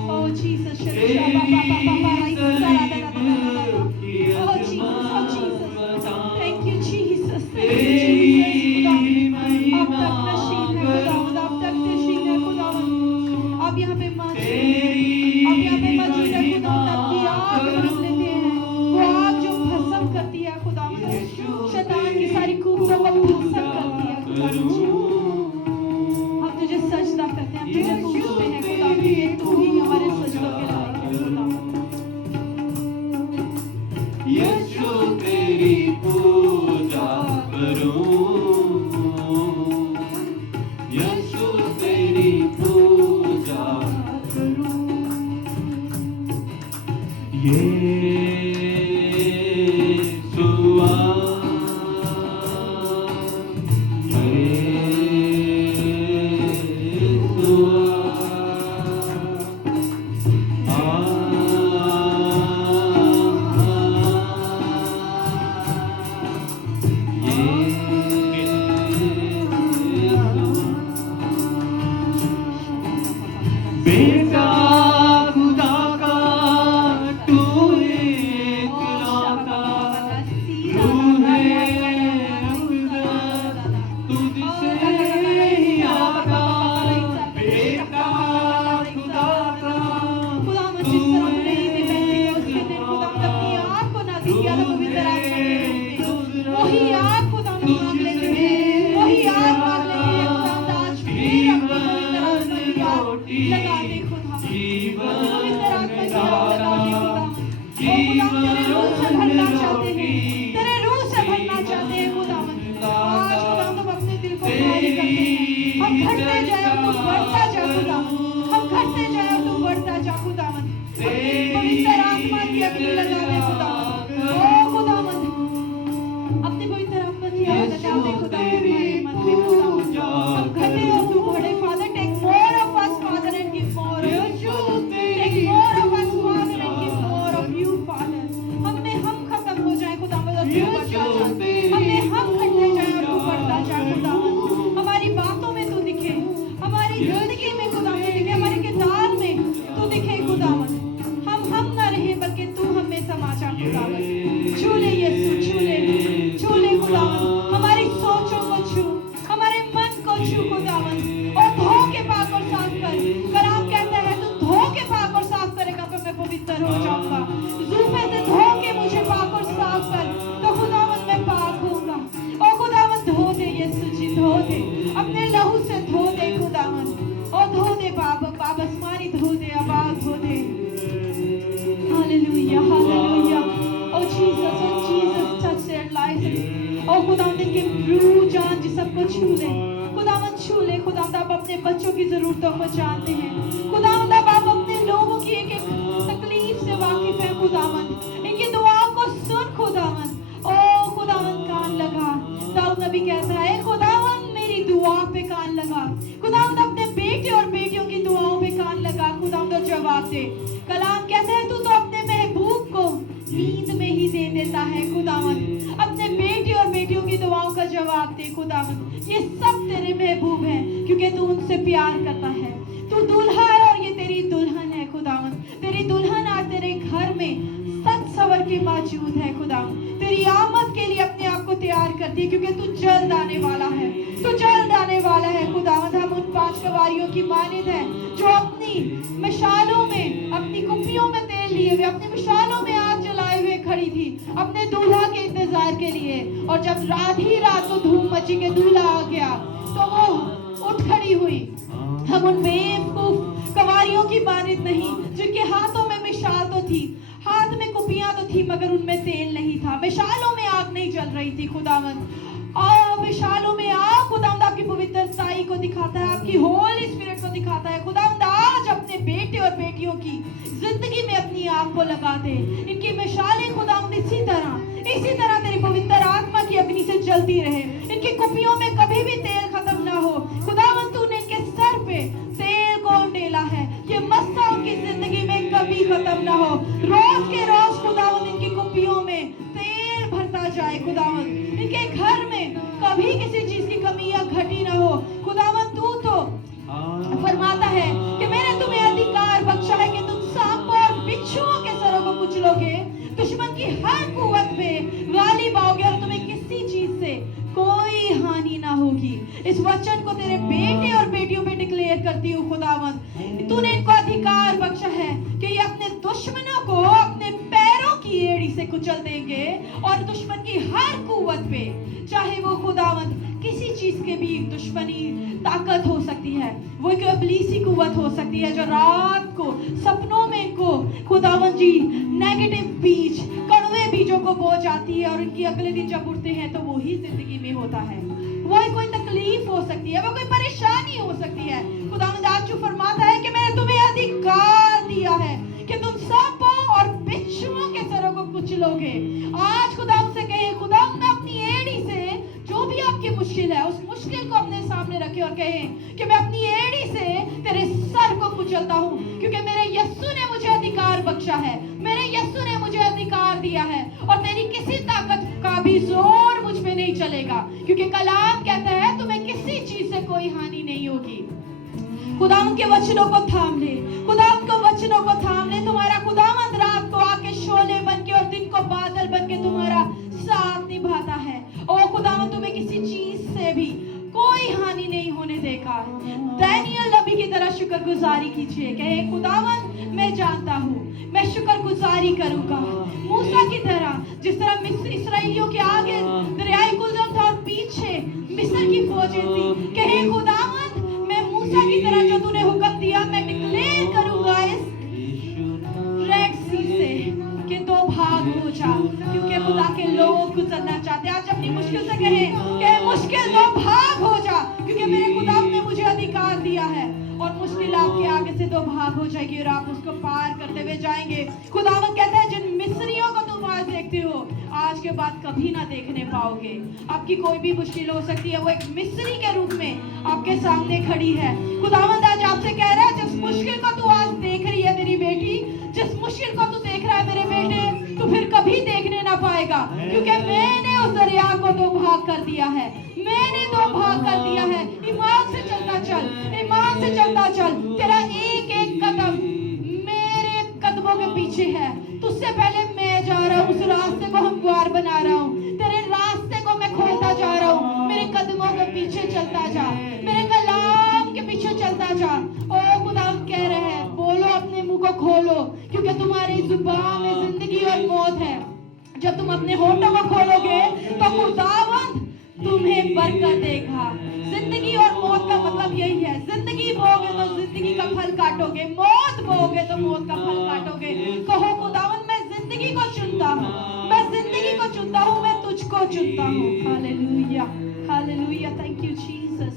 Oh Jesus, oh Jesus, thank you Jesus, thank you Jesus, आप तक नशीन है खुदावंद, आप तक नशीन है खुदावंद, आप यहाँ पे मौजूद हैं, आप यहाँ पे मौजूद है खुदावंद, आपकी आग मान लेते हैं, वो आग जो भस्म करती है खुदावंद, शैतान की सारी खूबियों को भस्म करती है खुदावंद, हम तुझे सजदा करते हैं, हम तुझे पूजते हैं खुदावंद, ये तू ही हमारे सजदों के लायक है खुदावंद। यीशु तेरी पूजा करूं, यीशु तेरी पूजा करूं, यीशुआ बेटा खुदा का तू एकलौता रूह अक़दस तुझसे ही आता, बेटा खुदा का खुदावंद जिस तरह हमने ईद पेंटिकोस्त के दिन खुदावंद अपनी आग को नाज़िल किया था पवित्र आत्मा के रूप में, वही आग खुदावंद मांग लेते हैं, वही आग मांग लेते हैं खुदावंद, आज फिर अपनी पवित्र आत्मा की आग लगा दे खुदावंद, पवित्र आत्मा की आग लगा दे खुदावंद, ओ खुदावंद तेरे रूह से भरना चाहते हैं, तेरे रूह से भरना चाहते हैं खुदावंद, आज खुदावंद हम अपने दिल को खाली करते हैं, हम घटते जाए और तू बढ़ता जा खुदावंद, हम घटते जाए और तू बढ़ता जा खुदावंद, अपनी पवित्र आत्मा की अग्नि लगा दे खुदावंद, ओ खुदावंद अपनी पवित्र आत्मा की आग लगा दे खुदावंद, हमारे मन में खुदावंद, हम घटे और तू बढ़े, Father take more of us Father and give more of you, take more of us Father and give more of you Father, हमें हम खत्म हो जाए खुदावंद और तू बढ़ता जा, हमें हम घटते जाए और तू बढ़ता जा खुदावंद, हमारी बातों में तू दिखे, हमारी जिंदगी में खुदावंद दिखे, हमारे किरदार में तू दिखे खुदावंद, हम ना रहे बल्कि तू हमें समा जा खुदावंद, छू ले यीशु, छू ले खुदावंद, हमारी सोचों को छू, हमारे मन को छू खुदावंद, और धो के पाक और साफ कर, कलाम कहता है तू धो के पाक और साफ करेगा तो मैं पवित्र हो जाऊंगा, ज़ूफ़े से धो के मुझे पाक और साफ कर तो खुदावंद मैं पाक होऊंगा, ओ खुदावंद धो दे यीशु जी, धो दे अपने लहू से, धो दे खुदावंद, ओ धो दे बाबा, बाबा आसमानी धो दे, आवाज धो दे, hallelujah hallelujah, O Jesus touch their lives, ओ खुदावंद इनके रूह जान जिस्म को छू ले खुदावंद, छू ले खुदावंद, आप अपने बच्चों की जरूरतों को जानते हैं खुदावंद, आप अपने लोगों की एक एक तकलीफ से वाकिफ है खुदावंद, इनकी दुआओं को सुन खुदावंद, ओ खुदावंद कान लगा, दाऊद नबी कहता है खुदावंद मेरी दुआ पे कान लगा, खुदावंद अपने बेटे और बेटियों की दुआओं पे कान लगा खुदावंद और जवाब दे, कलाम कहता है तू तो अपने महबूब को नींद में ही दे देता है खुदावंद, अपने बेटे और बेटियों की दुआओं का जवाब दे खुदावंद, ये सब तेरे महबूब हैं क्योंकि तू उनसे प्यार करता है, तू दूल्हा है और ये तेरी दुल्हन है खुदावंद, तेरी दुल्हन आज तेरे घर में सच सवर के मौजूद है खुदावंद, तेरी आमद के लिए अपने आप को तैयार कर दी क्योंकि तू जल्द आने वाला है, तू जल्द आने वाला है खुदावंद, हम उन 5 कवारियों की मानिद है जो अपनी मिशालों में, अपनी कुप्पियों में तेल लिए हुए, अपनी मिशालों में आग जलाए हुए खड़ी थी अपने दूल्हा के इंतजार के लिए, और जब आधी रात को धूम मची के दूल्हा आ गया तो वो उठ खड़ी हुई, हम उन बेवकूफ कवारियों की मानिद नहीं जिनके हाथों में मिशाल तो थी, हाथ में कुपियां तो थी मगर उनमें तेल नहीं था, मिशालों में आग नहीं जल रही थी खुदावंद, और मिशालों में आग खुदावंद आपकी पवित्रताई को दिखाता है, आपकी होली स्पिरिट को दिखाता है खुदावंद, आज अपने बेटे और बेटियों की जिंदगी में अपनी आग को लगा दे, इनकी मिशालें खुदावंद इसी तरह तेरी पवित्र आत्मा की अग्नि से जलती रहे, इनकी कुपियों में कभी भी तेल खत्म ना हो खुदावंद, तूने इनके सर पे तेल को डाला है, ये मस्सा उनकी जिंदगी में कभी खत्म ना हो, रोज के रोज खुदावंद इनकी कुपियों में तेल भरता जाए इनके घर में कभी किसी चीज की कमी या घटी ना हो। खुदावन तू तो फरमाता है कि मैंने तुम्हें अधिकार बख्शा है कि तुम सांपों और बिच्छुओं के सरों को कुचलोगे, दुश्मन की हर कुवत पे गालिब आओगे और तुम्हें किसी चीज से कोई हानि ना होगी। इस वचन को तेरे बेटे और बेटियों पे डिक्लेयर करती हूँ खुदावन, तूने इनको अधिकार बख्शा है कि ये अपने दुश्मनों को अपने पैरों की एड़ी से कुचल देंगे और दुश्मन की हर कुवत पे, चाहे वो खुदावन किसी चीज के भी दुश्मनी ताकत हो सकती है, वो एक इब्लीसी कुवत हो सकती है जो रात को सपनों में इनको खुदावन जी नेगेटिव बीज, कड़वे बीजों को बो जाती है और इनकी अगले दिन जब उठते हैं तो वो ही जिंदगी में होता है। वो कोई तकलीफ हो सकती है, वो कोई परेशानी हो सकती है। खुदावन आज जो फरमाता है कि मैंने तुम्हें अधिकार दिया है कि तुम सांपों और बिच्छुओं के सरों को कुचलोगे। आज खुदावन से कहे, खुदावन अपनी एड़ी से जो भी आपकी मुश्किल है उस मुश्किल को अपने सामने रखे और कहे कि मैं अपनी एड़ी से तेरे सर को कुचलता हूँ, क्योंकि मेरे यीशु ने मुझे अधिकार बख्शा है, मेरे यीशु ने मुझे अधिकार दिया है और तेरी किसी ताकत का भी जोर मुझ पे नहीं चलेगा, क्योंकि कलाम कहता है तुम्हें किसी चीज से कोई हानि नहीं होगी। खुदावन के वचनों को थाम ले, खुदावन के वचनों को थाम ले। तुम्हारा खुदावन रात को आके शोले बन के और दिन को बादल बन के तुम्हारा साथ निभाता है। ओ खुदावन तुम्हें किसी चीज से भी कोई हानि नहीं होने देगा। दानियल नबी की तरह शुक्रगुजारी कीजिए, कहे खुदावन मैं जानता हूँ मैं शुक्रगुजारी करूंगा। मूसा की तरह, जिस तरह इस्राएलियों के आगे दरियाई गुलजम था और पीछे मिस्र की फौजें थी, कहे खुदावन मैं मूसा की तरह जो तूने हुक्म दिया मैं डिक्लेयर करूंगा इस रेड सी से कि दो भाग हो जा, क्योंकि खुदा के लोग गुजरना चाहते हैं। आज अपनी मुश्किल से कहे कि मुश्किल दो भाग हो जा, क्योंकि मेरे खुदा ने मुझे अधिकार दिया है और मुश्किल आपके आगे से दो भाग हो जाएगी और आप उसको पार करते हुए जाएंगे। खुदावन कहता है जिन मिस्रियों को तुम आज देखते हो आज के बाद कभी ना देखने पाओगे। आपकी कोई भी मुश्किल हो सकती है, वो एक मिस्री के रूप में आपके सामने खड़ी है। खुदावन आज आपसे कह रहा है जिस मुश्किल को तू आज देख रही है मेरी बेटी, जिस मुश्किल को तू देख रहा है मेरे बेटे, तू फिर कभी देखने ना पाएगा, क्योंकि मैंने उस दरिया को दो भाग कर दिया है, मैंने दो भाग कर दिया है। ईमान से चलता चल, ईमान से चलता चल। तेरा एक एक कदम मेरे कदमों के पीछे है, तुझसे पहले मैं जा रहा हूँ, उस रास्ते को हमवार बना रहा हूँ, तेरे रास्ते को मैं खोलता जा रहा हूँ। मेरे कदमों के पीछे चलता जा, मेरे कलाम के पीछे चलता जा। ओ खुदा कह रहे हैं बोलो, अपने मुंह को खोलो, क्योंकि तुम्हारी जुबान में जिंदगी और मौत है। जब तुम अपने होठों को खोलोगे तो खुदावंद तुम्हें बरकत देगा। जिंदगी और मौत का मतलब यही है, जिंदगी बोगे तो जिंदगी का फल काटोगे, मौत बोगे तो मौत का फल काटोगे। कहो खुदावंद मैं जिंदगी को चुनता हूँ, मैं जिंदगी को चुनता हूँ, मैं तुझको चुनता हूँ। Hallelujah, hallelujah. Thank you Jesus,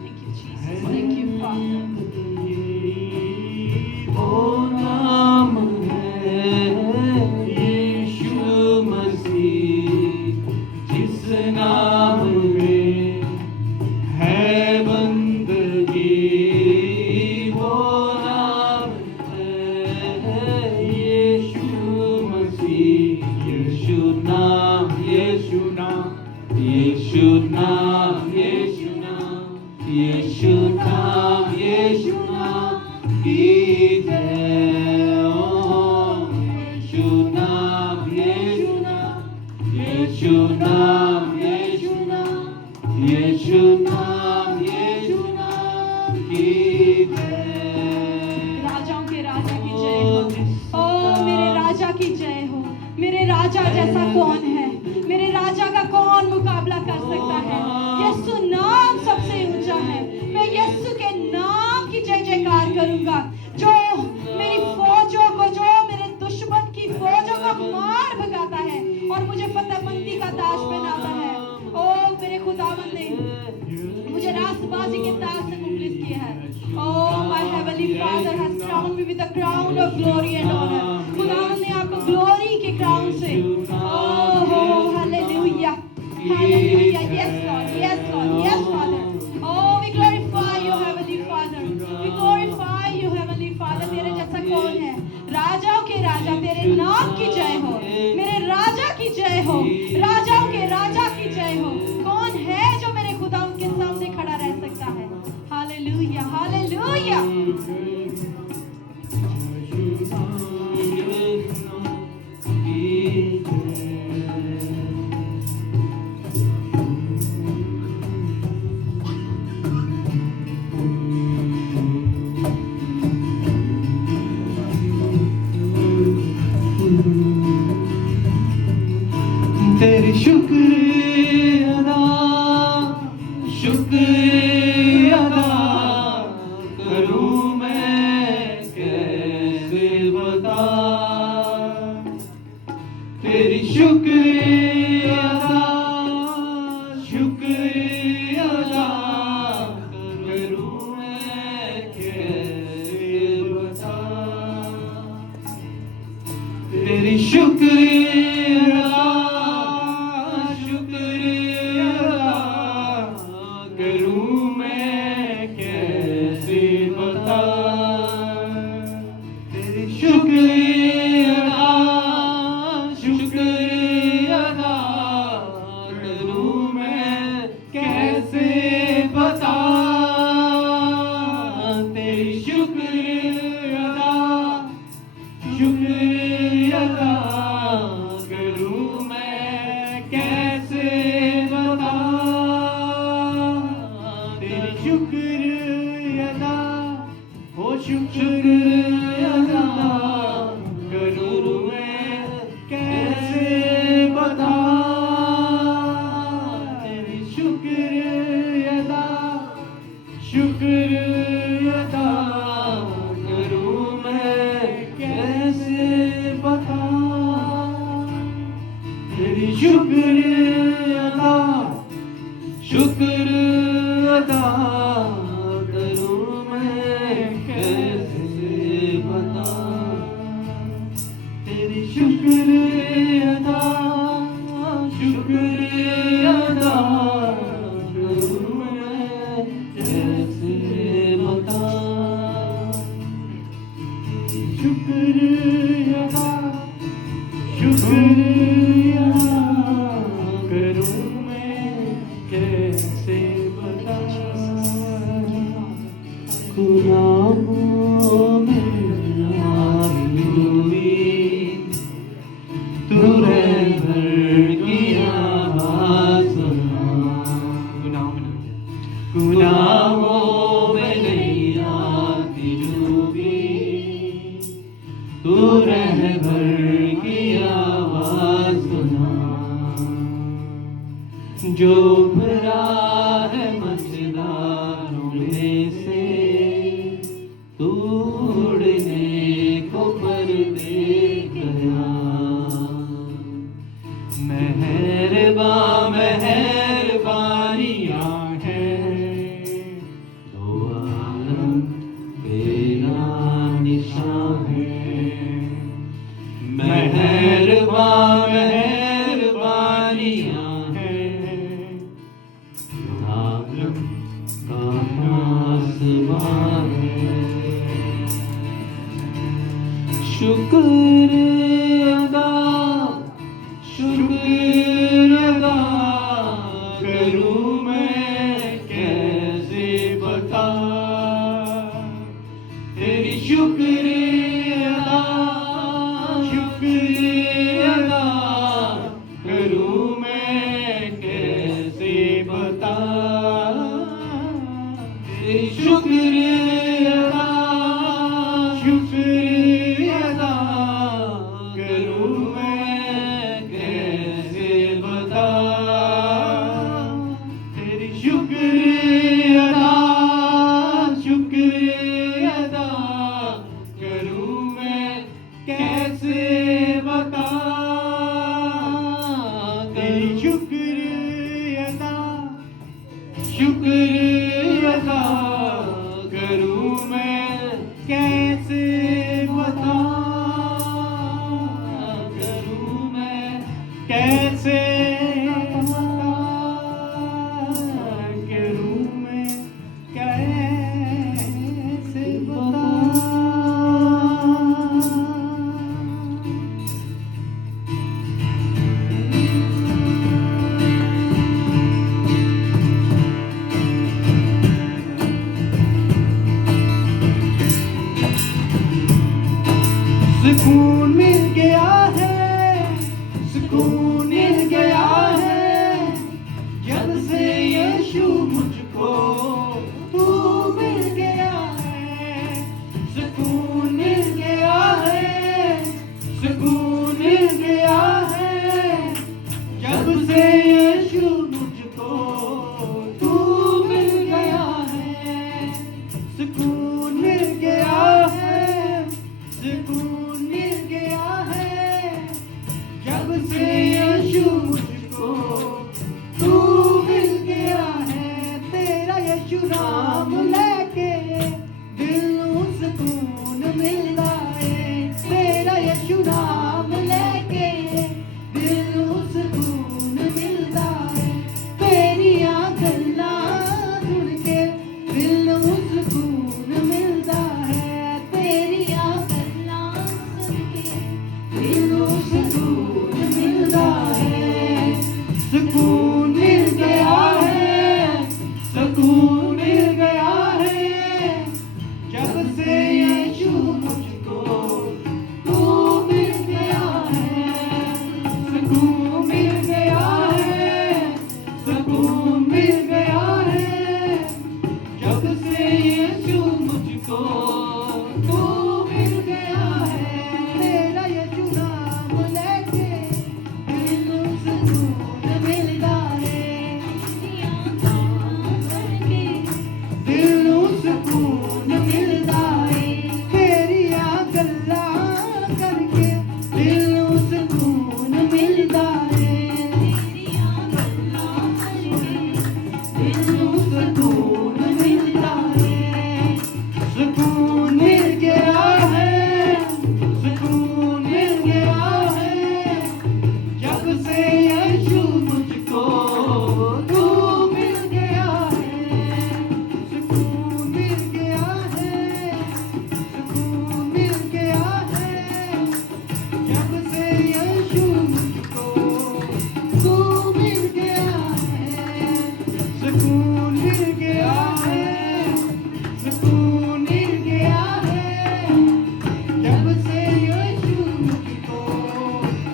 thank you Jesus, thank you father. ओ नाम है यीशु मसीह, जिस नाम में है बंदगी, वो नाम है यीशु मसीह। यीशु नाम, यीशु नाम, यीशु नाम, यीशु नाम, यीशु नाम, यीशु नाम की जय। ओ यीशु नाम, यीशु नाम, यीशु नाम, यीशु नाम, यीशु नाम, यीशु नाम की जय। राजाओं के राजा की जय हो। ओ मेरे राजा की जय हो। मेरे राजा जैसा कौन है? मेरे राजा का कौन मुकाबला कर सकता है? यीशु नाम सबसे ऊंचा है। मैं यीशु के नाम की जय जयकार करूंगा, जो मेरी फौजों को, जो मेरे दुश्मन की फौजों को मार भगाता है और मुझे फतेहमंदी का ताज पहनाता है। ओ मेरे खुदावंद ने मुझे रास्तबाजी के ताज से मुखलिस किया है। Oh, my heavenly Father has crowned me with the crown of glory and honor. खुदावंद ने आपको ग्लोरी के क्राउन से, oh, hallelujah, hallelujah, yes Lord, yes Lord, yes Father. Oh, we glorify you, heavenly Father. We glorify you, heavenly Father. तेरे जैसा कौन है? राजाओं के राजा, तेरे नाम की जय हो। मेरे राजा की तेरी शुक्र अदा करूं मैं कैसे बता, तेरी शुक्र अदा करूं मैं कैसे बता, तेरी शुक्र करूं मैं कैसे बता, तेरी शुक्र अदा करूं मैं कैसे बता, तेरी शुक्र अदा करूं मैं कैसे बता, तेरी शुक्र अदा हो शुक्र अदा करूं मैं कैसे बता, तेरी शुक्र अदा करूं मैं कैसे बता, तेरी शुक्र अदा करूं मैं कैसे बता, तेरी शुक्र अदा करूं मैं कैसे बता, शुक्र अदा करूं मैं कैसे बता, गुनाहों में आगी हुई तू रहबर की आवाज़ सुना, गुनाहों में नहीं आती डूबी तू रहबर की आवाज़ सुना, जो भरा है मझधारों में से तोड़ने को पर्दे गया, मेहरबानियाँ हैं दो आलम तेरा निशान है, मेहरबानियाँ हैं आलम का आसमान है, शुक्र अदा करूं मैं कैसे बता, तेरी शुक्र अदा करूं मैं कैसे बता, तेरी शुक्र अदा करूं मैं कैसे बता, तेरी शुक्र अदा करूं मैं कैसे बता, तेरी शुक्र अदा करूं मैं कैसे बता, करूं मैं कैसे बता, करूं मैं कैसे बता। सुकून मिल गया है, सुकून मिल गया सुकून मिल गया है, सुकून मिल गया है, जब से यीशु मुझको तू मिल गया है। सुकून मिल गया है, सुकून मिल गया है, जब से यीशु मुझको तू मिल गया है। तेरा यीशु नाम लेके दिल को सुकून मिलता है, दिल को सुकून मिलता है। तेरिया गल्लां करके दिल को सुकून मिलता है, दिल को सुकून मिलता है। सुकून मिल गया है, सुकून मिल गया है, जब से यीशु मुझको तू मिल गया है। सुकून मिल गया है, सुकून मिल गया है, जब से यीशु मुझको तू मिल गया है। सुकून मिल गया है, सुकून मिल गया है, जब से यीशु मुझको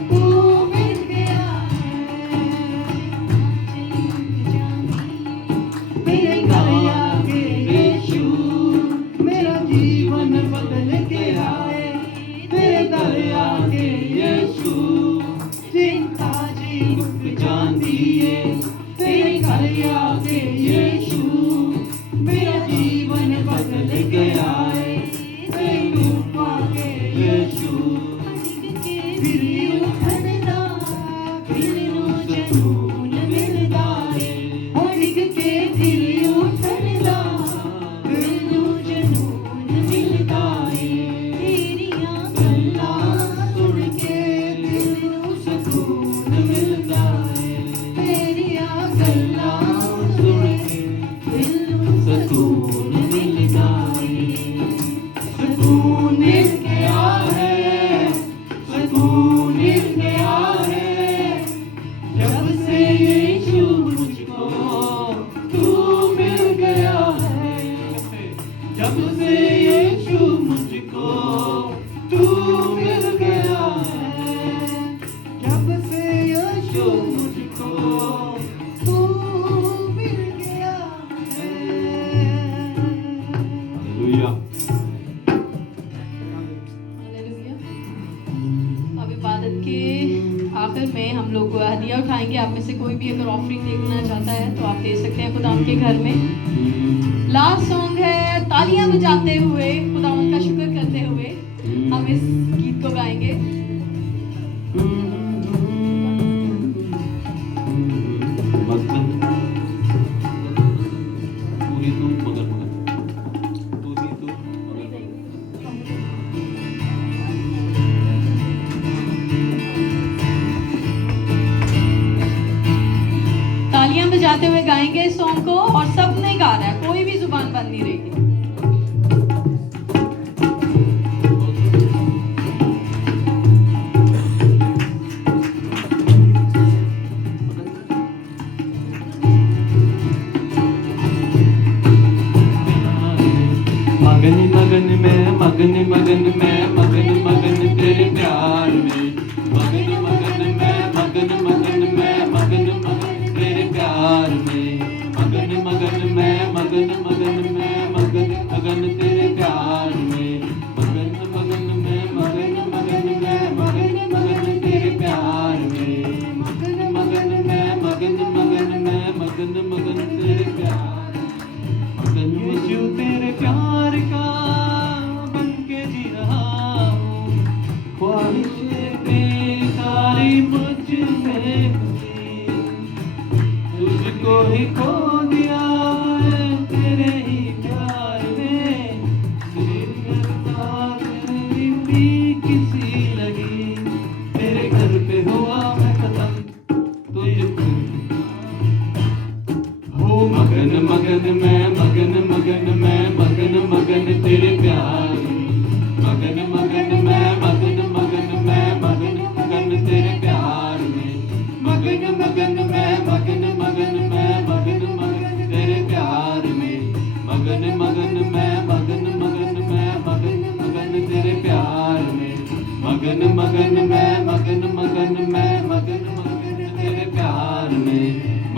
तू मिल गया है। मेरे घर आके यीशु मेरा जीवन बदल के आए। मेरे घर आके यीशु चिंता जी रुक जाती है। तेरे घर आके यीशु मेरा जीवन बदल के आए। तेरे रूप आके यीशु फिर उठना, फिर सुकून मिलता है। उठ के फिर उठना, फिर जुनून मिलता है। तेरिया गल्लां सुन के दिल को सुकून मिलता है। तेरिया गल्लां सुन के दिल को सुकून मिलता है। सुकून मिल गया है, सुकून मिल गया है, जब से यीशु मुझको तू मिल गया है। जब से यीशु मुझको तू मिल गया है। जब से यीशु मुझको तू मिल गया है। हालेलुया। हालेलुया। अब इबादत के आखिर में हम लोग हदिया उठाएंगे। आप में से कोई भी अगर ऑफरिंग देखना चाहता है तो आप दे सकते हैं खुदाम के घर में। लास्ट सॉन्ग है तालियां बजाते हुए खुदावंद का शुक्र करते हुए हम इस गीत को गाएंगे। मगन पूरी तू मगन मगन तू ही तू तालियां बजाते हुए गाएंगे इस सॉन्ग को और सबने गा रहा है, कोई भी जुबान बंद नहीं रहेगी। मगन मगन में मगन मगन में मगन मगन तेरे प्यार में। मगन मगन में मगन मगन में मगन मगन तेरे प्यार में। मगन मगन में मगन मगन में मगन मगन तेरे प्यार में। मगन मगन में मगन मगन में मगन मगन तेरे प्यार में। मगन मगन में मगन मगन में मगन मगन तेरे प्यार। मगन यीशु तेरे प्यार का बन के जी रहा हूँ। ख्वाहिशें मेरी सारी मुझ में खुशी। तुझको ही खो दिया है तेरे ही प्यार में। तेरी अरदास मेरी किसी लगी। तेरे घर पे हुआ मैं खत्म तुझको। हो मगन मगन में मगन मगन में मगन मगन तेरे प्यार में। मगन मगन में मगन मगन में मगन मगन तेरे प्यार में। मगन मगन में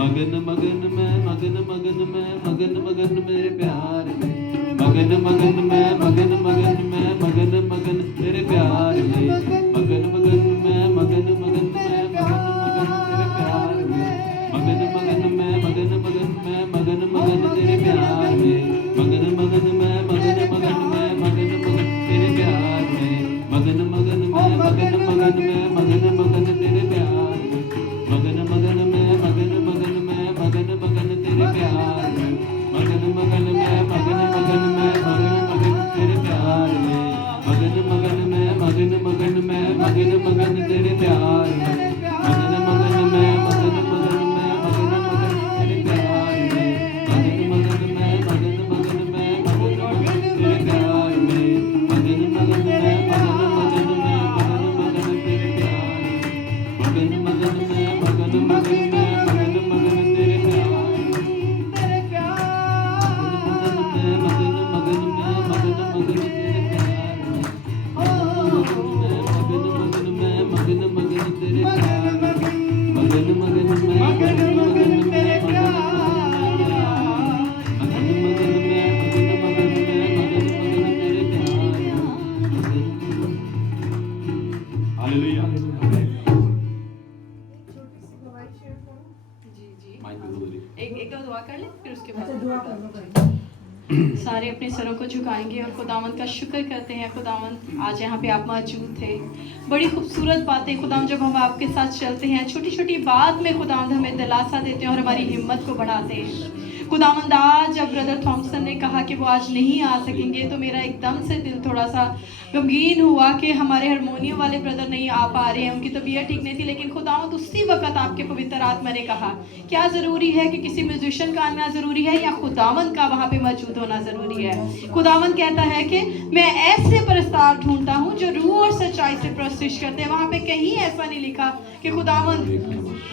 मगन मगन मैं मगन मगन मैं मगन मगन मेरे प्यार में मगन मगन मैं मगन मगन मैं मगन मगन तेरे प्यार में मगन मगन मैं मगन मगन मैं मगन मगन तेरे प्यार में मगन मगन मैं मगन मगन मैं मगन मगन तेरे प्यार में मगन मगन मैं मगन मगन मैं मगन मगन तेरे प्यार में मगन मगन मैं मगन मगन मैं मगन मगन तेरे प्यार में मगन मगन मैं मगन मगन मैं मगन मगन तेरे प्यार में मगन मगन मैं मगन मगन मैं मगन मगन तेरे प्यार में मगन मगन मैं मगन मगन मैं मगन मगन तेरे प्यार में मगन मगन मैं मगन मगन मैं मगन मगन तेरे प्यार में मगन मगन मैं मगन मगन मैं मगन मगन तेरे प्यार में मगन मगन मैं मगन मगन मैं मगन मगन तेरे प्यार में मगन मगन मैं मगन मगन मैं मगन मगन तेरे प्यार में तेरे प्यार मगन मैं मगन मगन मैं मगन मगन तेरे प्यार में मगन मगन मैं मगन मगन तेरे प्यार में मगन मगन मैं मगन मगन मैं मगन मगन मैं मगन मगन मैं मगन मगन तेरे प्यार में हालेलुया जी जी माइक पे बोलिए एक दो दुआ कर ले फिर उसके बाद दुआ कर लो। सारे अपने सरों को झुकाएंगे और खुदावंद का शुक्र करते हैं। खुदावंद आज यहाँ पे आप मौजूद थे, बड़ी खूबसूरत बातें खुदावंद जब हम आपके साथ चलते हैं, छोटी छोटी बात में खुदावंद हमें दिलासा देते हैं और हमारी हिम्मत को बढ़ाते हैं। खुदावंद आज जब ब्रदर थॉमसन ने कहा कि वो आज नहीं आ सकेंगे तो मेरा एकदम से दिल थोड़ा सा गमगीन हुआ कि हमारे हारमोनियम वाले ब्रदर नहीं आ पा रहे हैं, उनकी तबीयत ठीक नहीं थी। लेकिन खुदावंद उसी वक्त आपके पवित्र आत्मा ने कहा क्या ज़रूरी है कि किसी म्यूजिशियन का आना ज़रूरी है या खुदावंद का वहाँ पे मौजूद होना ज़रूरी है। खुदावंद कहता है कि मैं ऐसे परस्तार ढूंढता हूँ जो रूह और सच्चाई से प्रस्तुत करते हैं। वहाँ पे कहीं ऐसा नहीं लिखा कि खुदावंद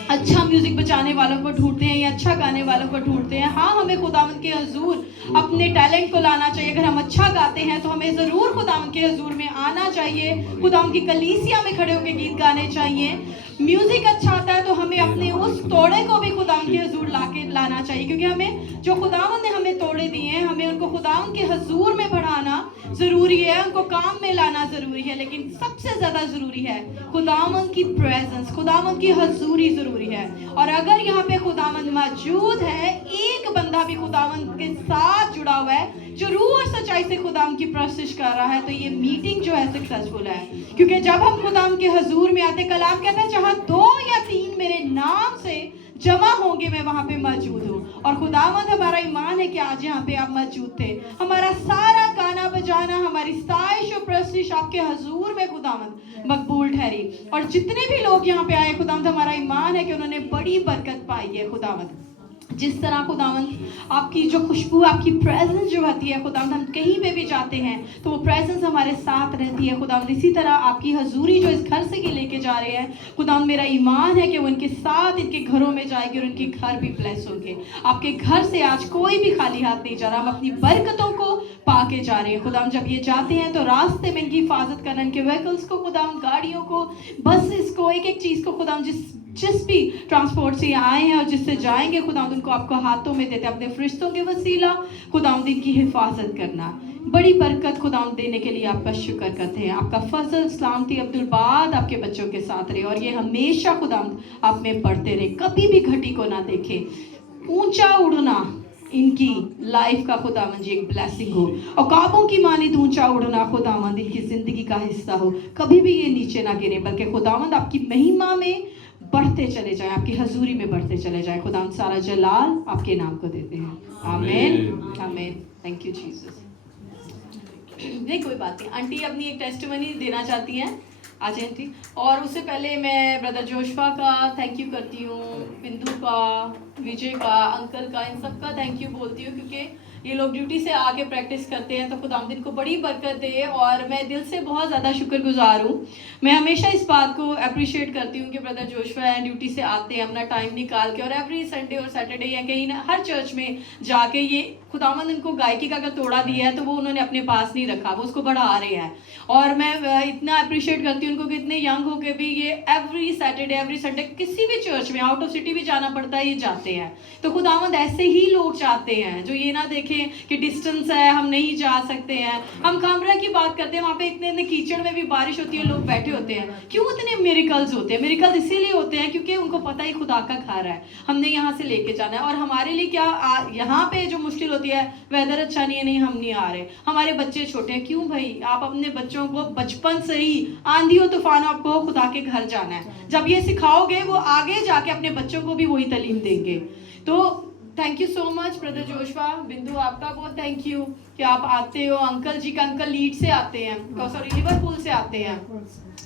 अच्छा म्यूजिक बजाने वालों को ढूंढते हैं या अच्छा गाने वालों को ढूंढते हैं। हाँ, हमें खुदावंद के हजूर अपने टैलेंट को लाना चाहिए। अगर हम अच्छा गाते हैं तो हमें ज़रूर खुदावंद के हजूर में आना चाहिए, खुदावंद की कलीसिया में खड़े होकर गीत गाने चाहिए। म्यूजिक अच्छा आता है तो हमें अपने उस तोड़े को भी खुदावंद के हजूर लाना चाहिए, क्योंकि हमें जो खुदावंद ने हमें तोड़े दिए हैं हमें उनको खुदावंद के हजूर में बढ़ाना ज़रूरी है, उनको काम में लाना ज़रूरी है। लेकिन सबसे ज़्यादा ज़रूरी है खुदावंद की प्रेजेंस, खुदावंद की हजूरी ज़रूरी है। और अगर यहाँ पे खुदावंद मौजूद है, एक बंदा भी खुदावंद के साथ जुड़ा हुआ है जो रूह और सच्चाई से खुदावंद की प्रस्तुत कर रहा है, तो ये मीटिंग जो है सक्सेसफुल है। क्योंकि जब हम खुदावंद के हजूर में आते, कलाम कहता है जहाँ 2 या 3 मेरे नाम से जमा होंगे मैं वहां पे मौजूद हूँ। और खुदावंद हमारा ईमान है कि आज यहाँ पे आप मौजूद थे। हमारा सारा गाना बजाना, हमारी साइश और प्रस्तुत आपके हजूर में खुदावंद मकबूल ठहरी। और जितने भी लोग यहाँ पे आए खुदावंद हमारा ईमान है कि उन्होंने बड़ी बरकत पाई है। खुदावंद जिस तरह खुदावंद आपकी जो खुशबू, आपकी प्रेजेंस जो होती है खुदावंद, हम कहीं पे भी जाते हैं तो वो प्रेजेंस हमारे साथ रहती है खुदावंद। इसी तरह आपकी हजूरी जो इस घर से के लेके जा रहे हैं खुदावंद, मेरा ईमान है कि वो इनके साथ इनके घरों में जाएगी और उनके घर भी ब्लेस होंगे। आपके घर से आज कोई भी खाली हाथ नहीं जा रहा, हम अपनी बरकतों को पाके जा रहे हैं खुदावंद। जब ये जाते हैं तो रास्ते में इनकी हिफाजत करना, इनके व्हीकल्स को खुदावंद, गाड़ियों को, बसेस को, एक एक चीज़ को खुदावंद, जिस भी ट्रांसपोर्ट से आए हैं और जिससे जाएंगे खुदावंद, उनको आपको हाथों में देते अपने फरिश्तों के वसीला खुदावंद इनकी हिफाजत करना। बड़ी बरकत खुदावंद देने के लिए आपका शुक्र करते हैं। आपका फजल सलामती अब्दुलबाद आपके बच्चों के साथ रहे और ये हमेशा खुदावंद आप में बढ़ते रहे, कभी भी घटी को ना देखे। ऊंचा उड़ना इनकी लाइफ का खुदावंद जी एक ब्लेसिंग हो, और काबों की मानिद ऊंचा उड़ना खुदावंद इनकी जिंदगी का हिस्सा हो। कभी भी ये नीचे ना गिरे, बल्कि खुदावंद आपकी महिमा में बढ़ते चले जाए, आपकी हजूरी में बढ़ते चले जाए। खुदावंद सारा जलाल आपके नाम को देते हैं। आमीन आमीन। Thank you Jesus. नहीं कोई बात नहीं, आंटी अपनी एक टेस्टिमनी देना चाहती हैं, आ जाए आंटी। और उससे पहले मैं ब्रदर जोशवा का थैंक यू करती हूँ, बिंदु का, विजय का, अंकल का, इन सब का थैंक यू बोलती हूँ, क्योंकि ये लोग ड्यूटी से आके प्रैक्टिस करते हैं, तो खुदावंद इनको बड़ी बरकत दे। और मैं दिल से बहुत ज़्यादा शुक्रगुजार हूँ। मैं हमेशा इस बात को अप्रिशिएट करती हूँ कि ब्रदर जोशुआ हैं, ड्यूटी से आते हैं अपना टाइम निकाल के, और एवरी संडे और सैटरडे या कहीं ना हर चर्च में जाके ये खुदावंद उनको गायकी का अगर तोड़ा दिया है तो वो उन्होंने अपने पास नहीं रखा, वो उसको बढ़ा रहे हैं। और मैं इतना अप्रिशिएट करती हूँ उनको कि इतने यंग होके भी ये एवरी सैटरडे एवरी संडे किसी भी चर्च में आउट ऑफ सिटी भी जाना पड़ता है, ये जाते हैं। तो खुदावंद ऐसे ही लोग चाहते हैं जो ये ना देखें कि डिस्टेंस है, हम नहीं जा सकते हैं। हम कामरा की बात करते हैं, वहाँ पे इतने कीचड़ में भी बारिश होती है, लोग बैठे होते हैं। क्यों इतने मिरेकल्स होते हैं? मिरेकल्स इसीलिए होते हैं क्योंकि उनको पता है खुदा का घर है, हमने यहाँ से लेके जाना है। और हमारे लिए क्या यहाँ पे जो मुश्किल होती है, वेदर अच्छा नहीं है, नहीं हम नहीं आ रहे, हमारे बच्चे छोटे हैं। क्यों भाई? आप अपने बच्चों को बचपन से ही आंधी हो तूफान आपको खुदा के घर जाना है। जब ये सिखाओगे वो आगे जाके अपने बच्चों को भी वही तालीम देंगे। तो thank you so much brother Joshua. बिंदु आपका बहुत थैंक यू कि आप आते हो। अंकल जी का, अंकल लीड से आते हैं, सॉरी लिवरपूल से आते हैं,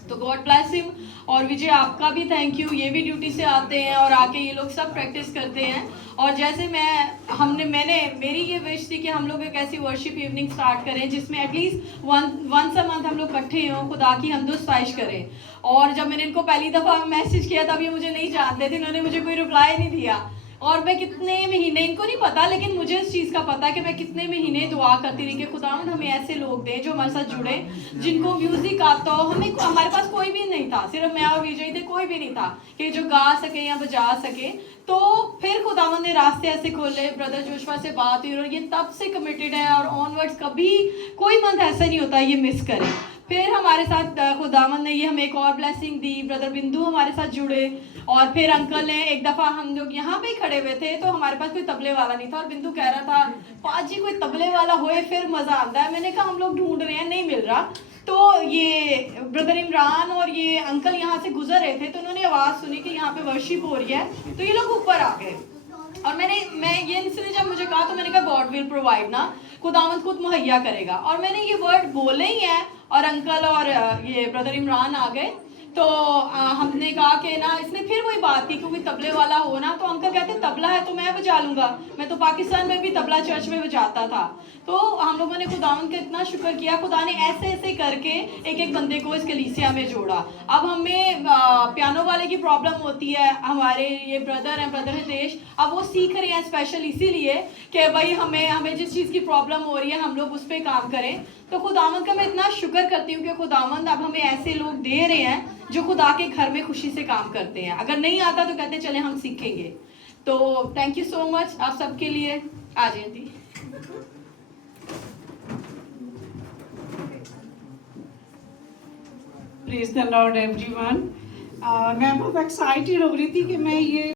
तो गॉड ब्लेस हिम। और विजय आपका भी थैंक यू, ये भी ड्यूटी से आते हैं और आके ये लोग सब प्रैक्टिस करते हैं। और जैसे मेरी ये विश थी कि हम लोग एक ऐसी वर्शिप इवनिंग स्टार्ट करें जिसमें एटलीस्ट वंस अ मंथ हम लोग इकट्ठे हों, खुदा की हमदोस्ताइश करें। और जब मैंने इनको पहली दफ़ा मैसेज किया तब ये मुझे नहीं जानते थे, इन्होंने मुझे कोई रिप्लाई नहीं दिया। और मैं कितने महीने, इनको नहीं पता लेकिन मुझे इस चीज़ का पता है कि मैं कितने महीने दुआ करती रही कि खुदावंद हमें ऐसे लोग दें जो हमारे साथ जुड़े, जिनको म्यूज़िक आता हो। हमारे पास कोई भी नहीं था, सिर्फ मैं और विजय थे, कोई भी नहीं था कि जो गा सके या बजा सके। तो फिर खुदावंद ने रास्ते ऐसे खोले, ब्रदर जोशुआ से बात हुई और ये तब से कमिटेड है और ऑनवर्ड्स कभी कोई मंथ ऐसा नहीं होता ये मिस करें। फिर हमारे साथ खुदावंद ने ये हमें एक और ब्लेसिंग दी, ब्रदर बिंदु हमारे साथ जुड़े। और फिर अंकल ने एक दफ़ा, हम लोग यहाँ पे खड़े हुए थे तो हमारे पास कोई तबले वाला नहीं था और बिंदु कह रहा था पाजी कोई तबले वाला होए फिर मज़ा आता है। मैंने कहा हम लोग ढूंढ रहे हैं, नहीं मिल रहा। तो ये ब्रदर इमरान और ये अंकल यहाँ से गुजर रहे थे तो उन्होंने आवाज़ सुनी कि यहाँ पे वर्शिप हो रही है, तो ये लोग ऊपर आ गए। और इसने जब मुझे कहा तो मैंने कहा गॉड विल प्रोवाइड ना, खुदावंद खुद मुहैया करेगा। और मैंने ये वर्ड बोले ही है और अंकल और ये ब्रदर इमरान आ गए। तो हमने कहा कि ना, इसने फिर वही बात की क्योंकि तबले वाला हो ना, तो अंकल कहते तबला है तो मैं बजा लूँगा, मैं तो पाकिस्तान में भी तबला चर्च में बजाता था। तो हम लोगों ने खुदावंद का इतना शुक्र किया, खुदा ने ऐसे ऐसे करके एक एक बंदे को इस कलीसिया में जोड़ा। अब हमें पियानो वाले की प्रॉब्लम होती है, हमारे ये ब्रदर हैं, ब्रदर हितेश, अब वो सीख रहे हैं स्पेशल इसीलिए कि भाई हमें जिस चीज़ की प्रॉब्लम हो रही है हम लोग उस पर काम करें। तो खुदावंद का मैं इतना शुक्र करती हूँ कि खुदावंद अब हमें ऐसे लोग दे रहे हैं जो खुदा के घर में खुशी से काम करते हैं। अगर नहीं आता तो कहते चले हम सीखेंगे। तो थैंक यू सो मच आप सबके लिए। आ जाए दी। Praise the Lord everyone. मैं बहुत एक्साइटेड हो रही थी कि मैं ये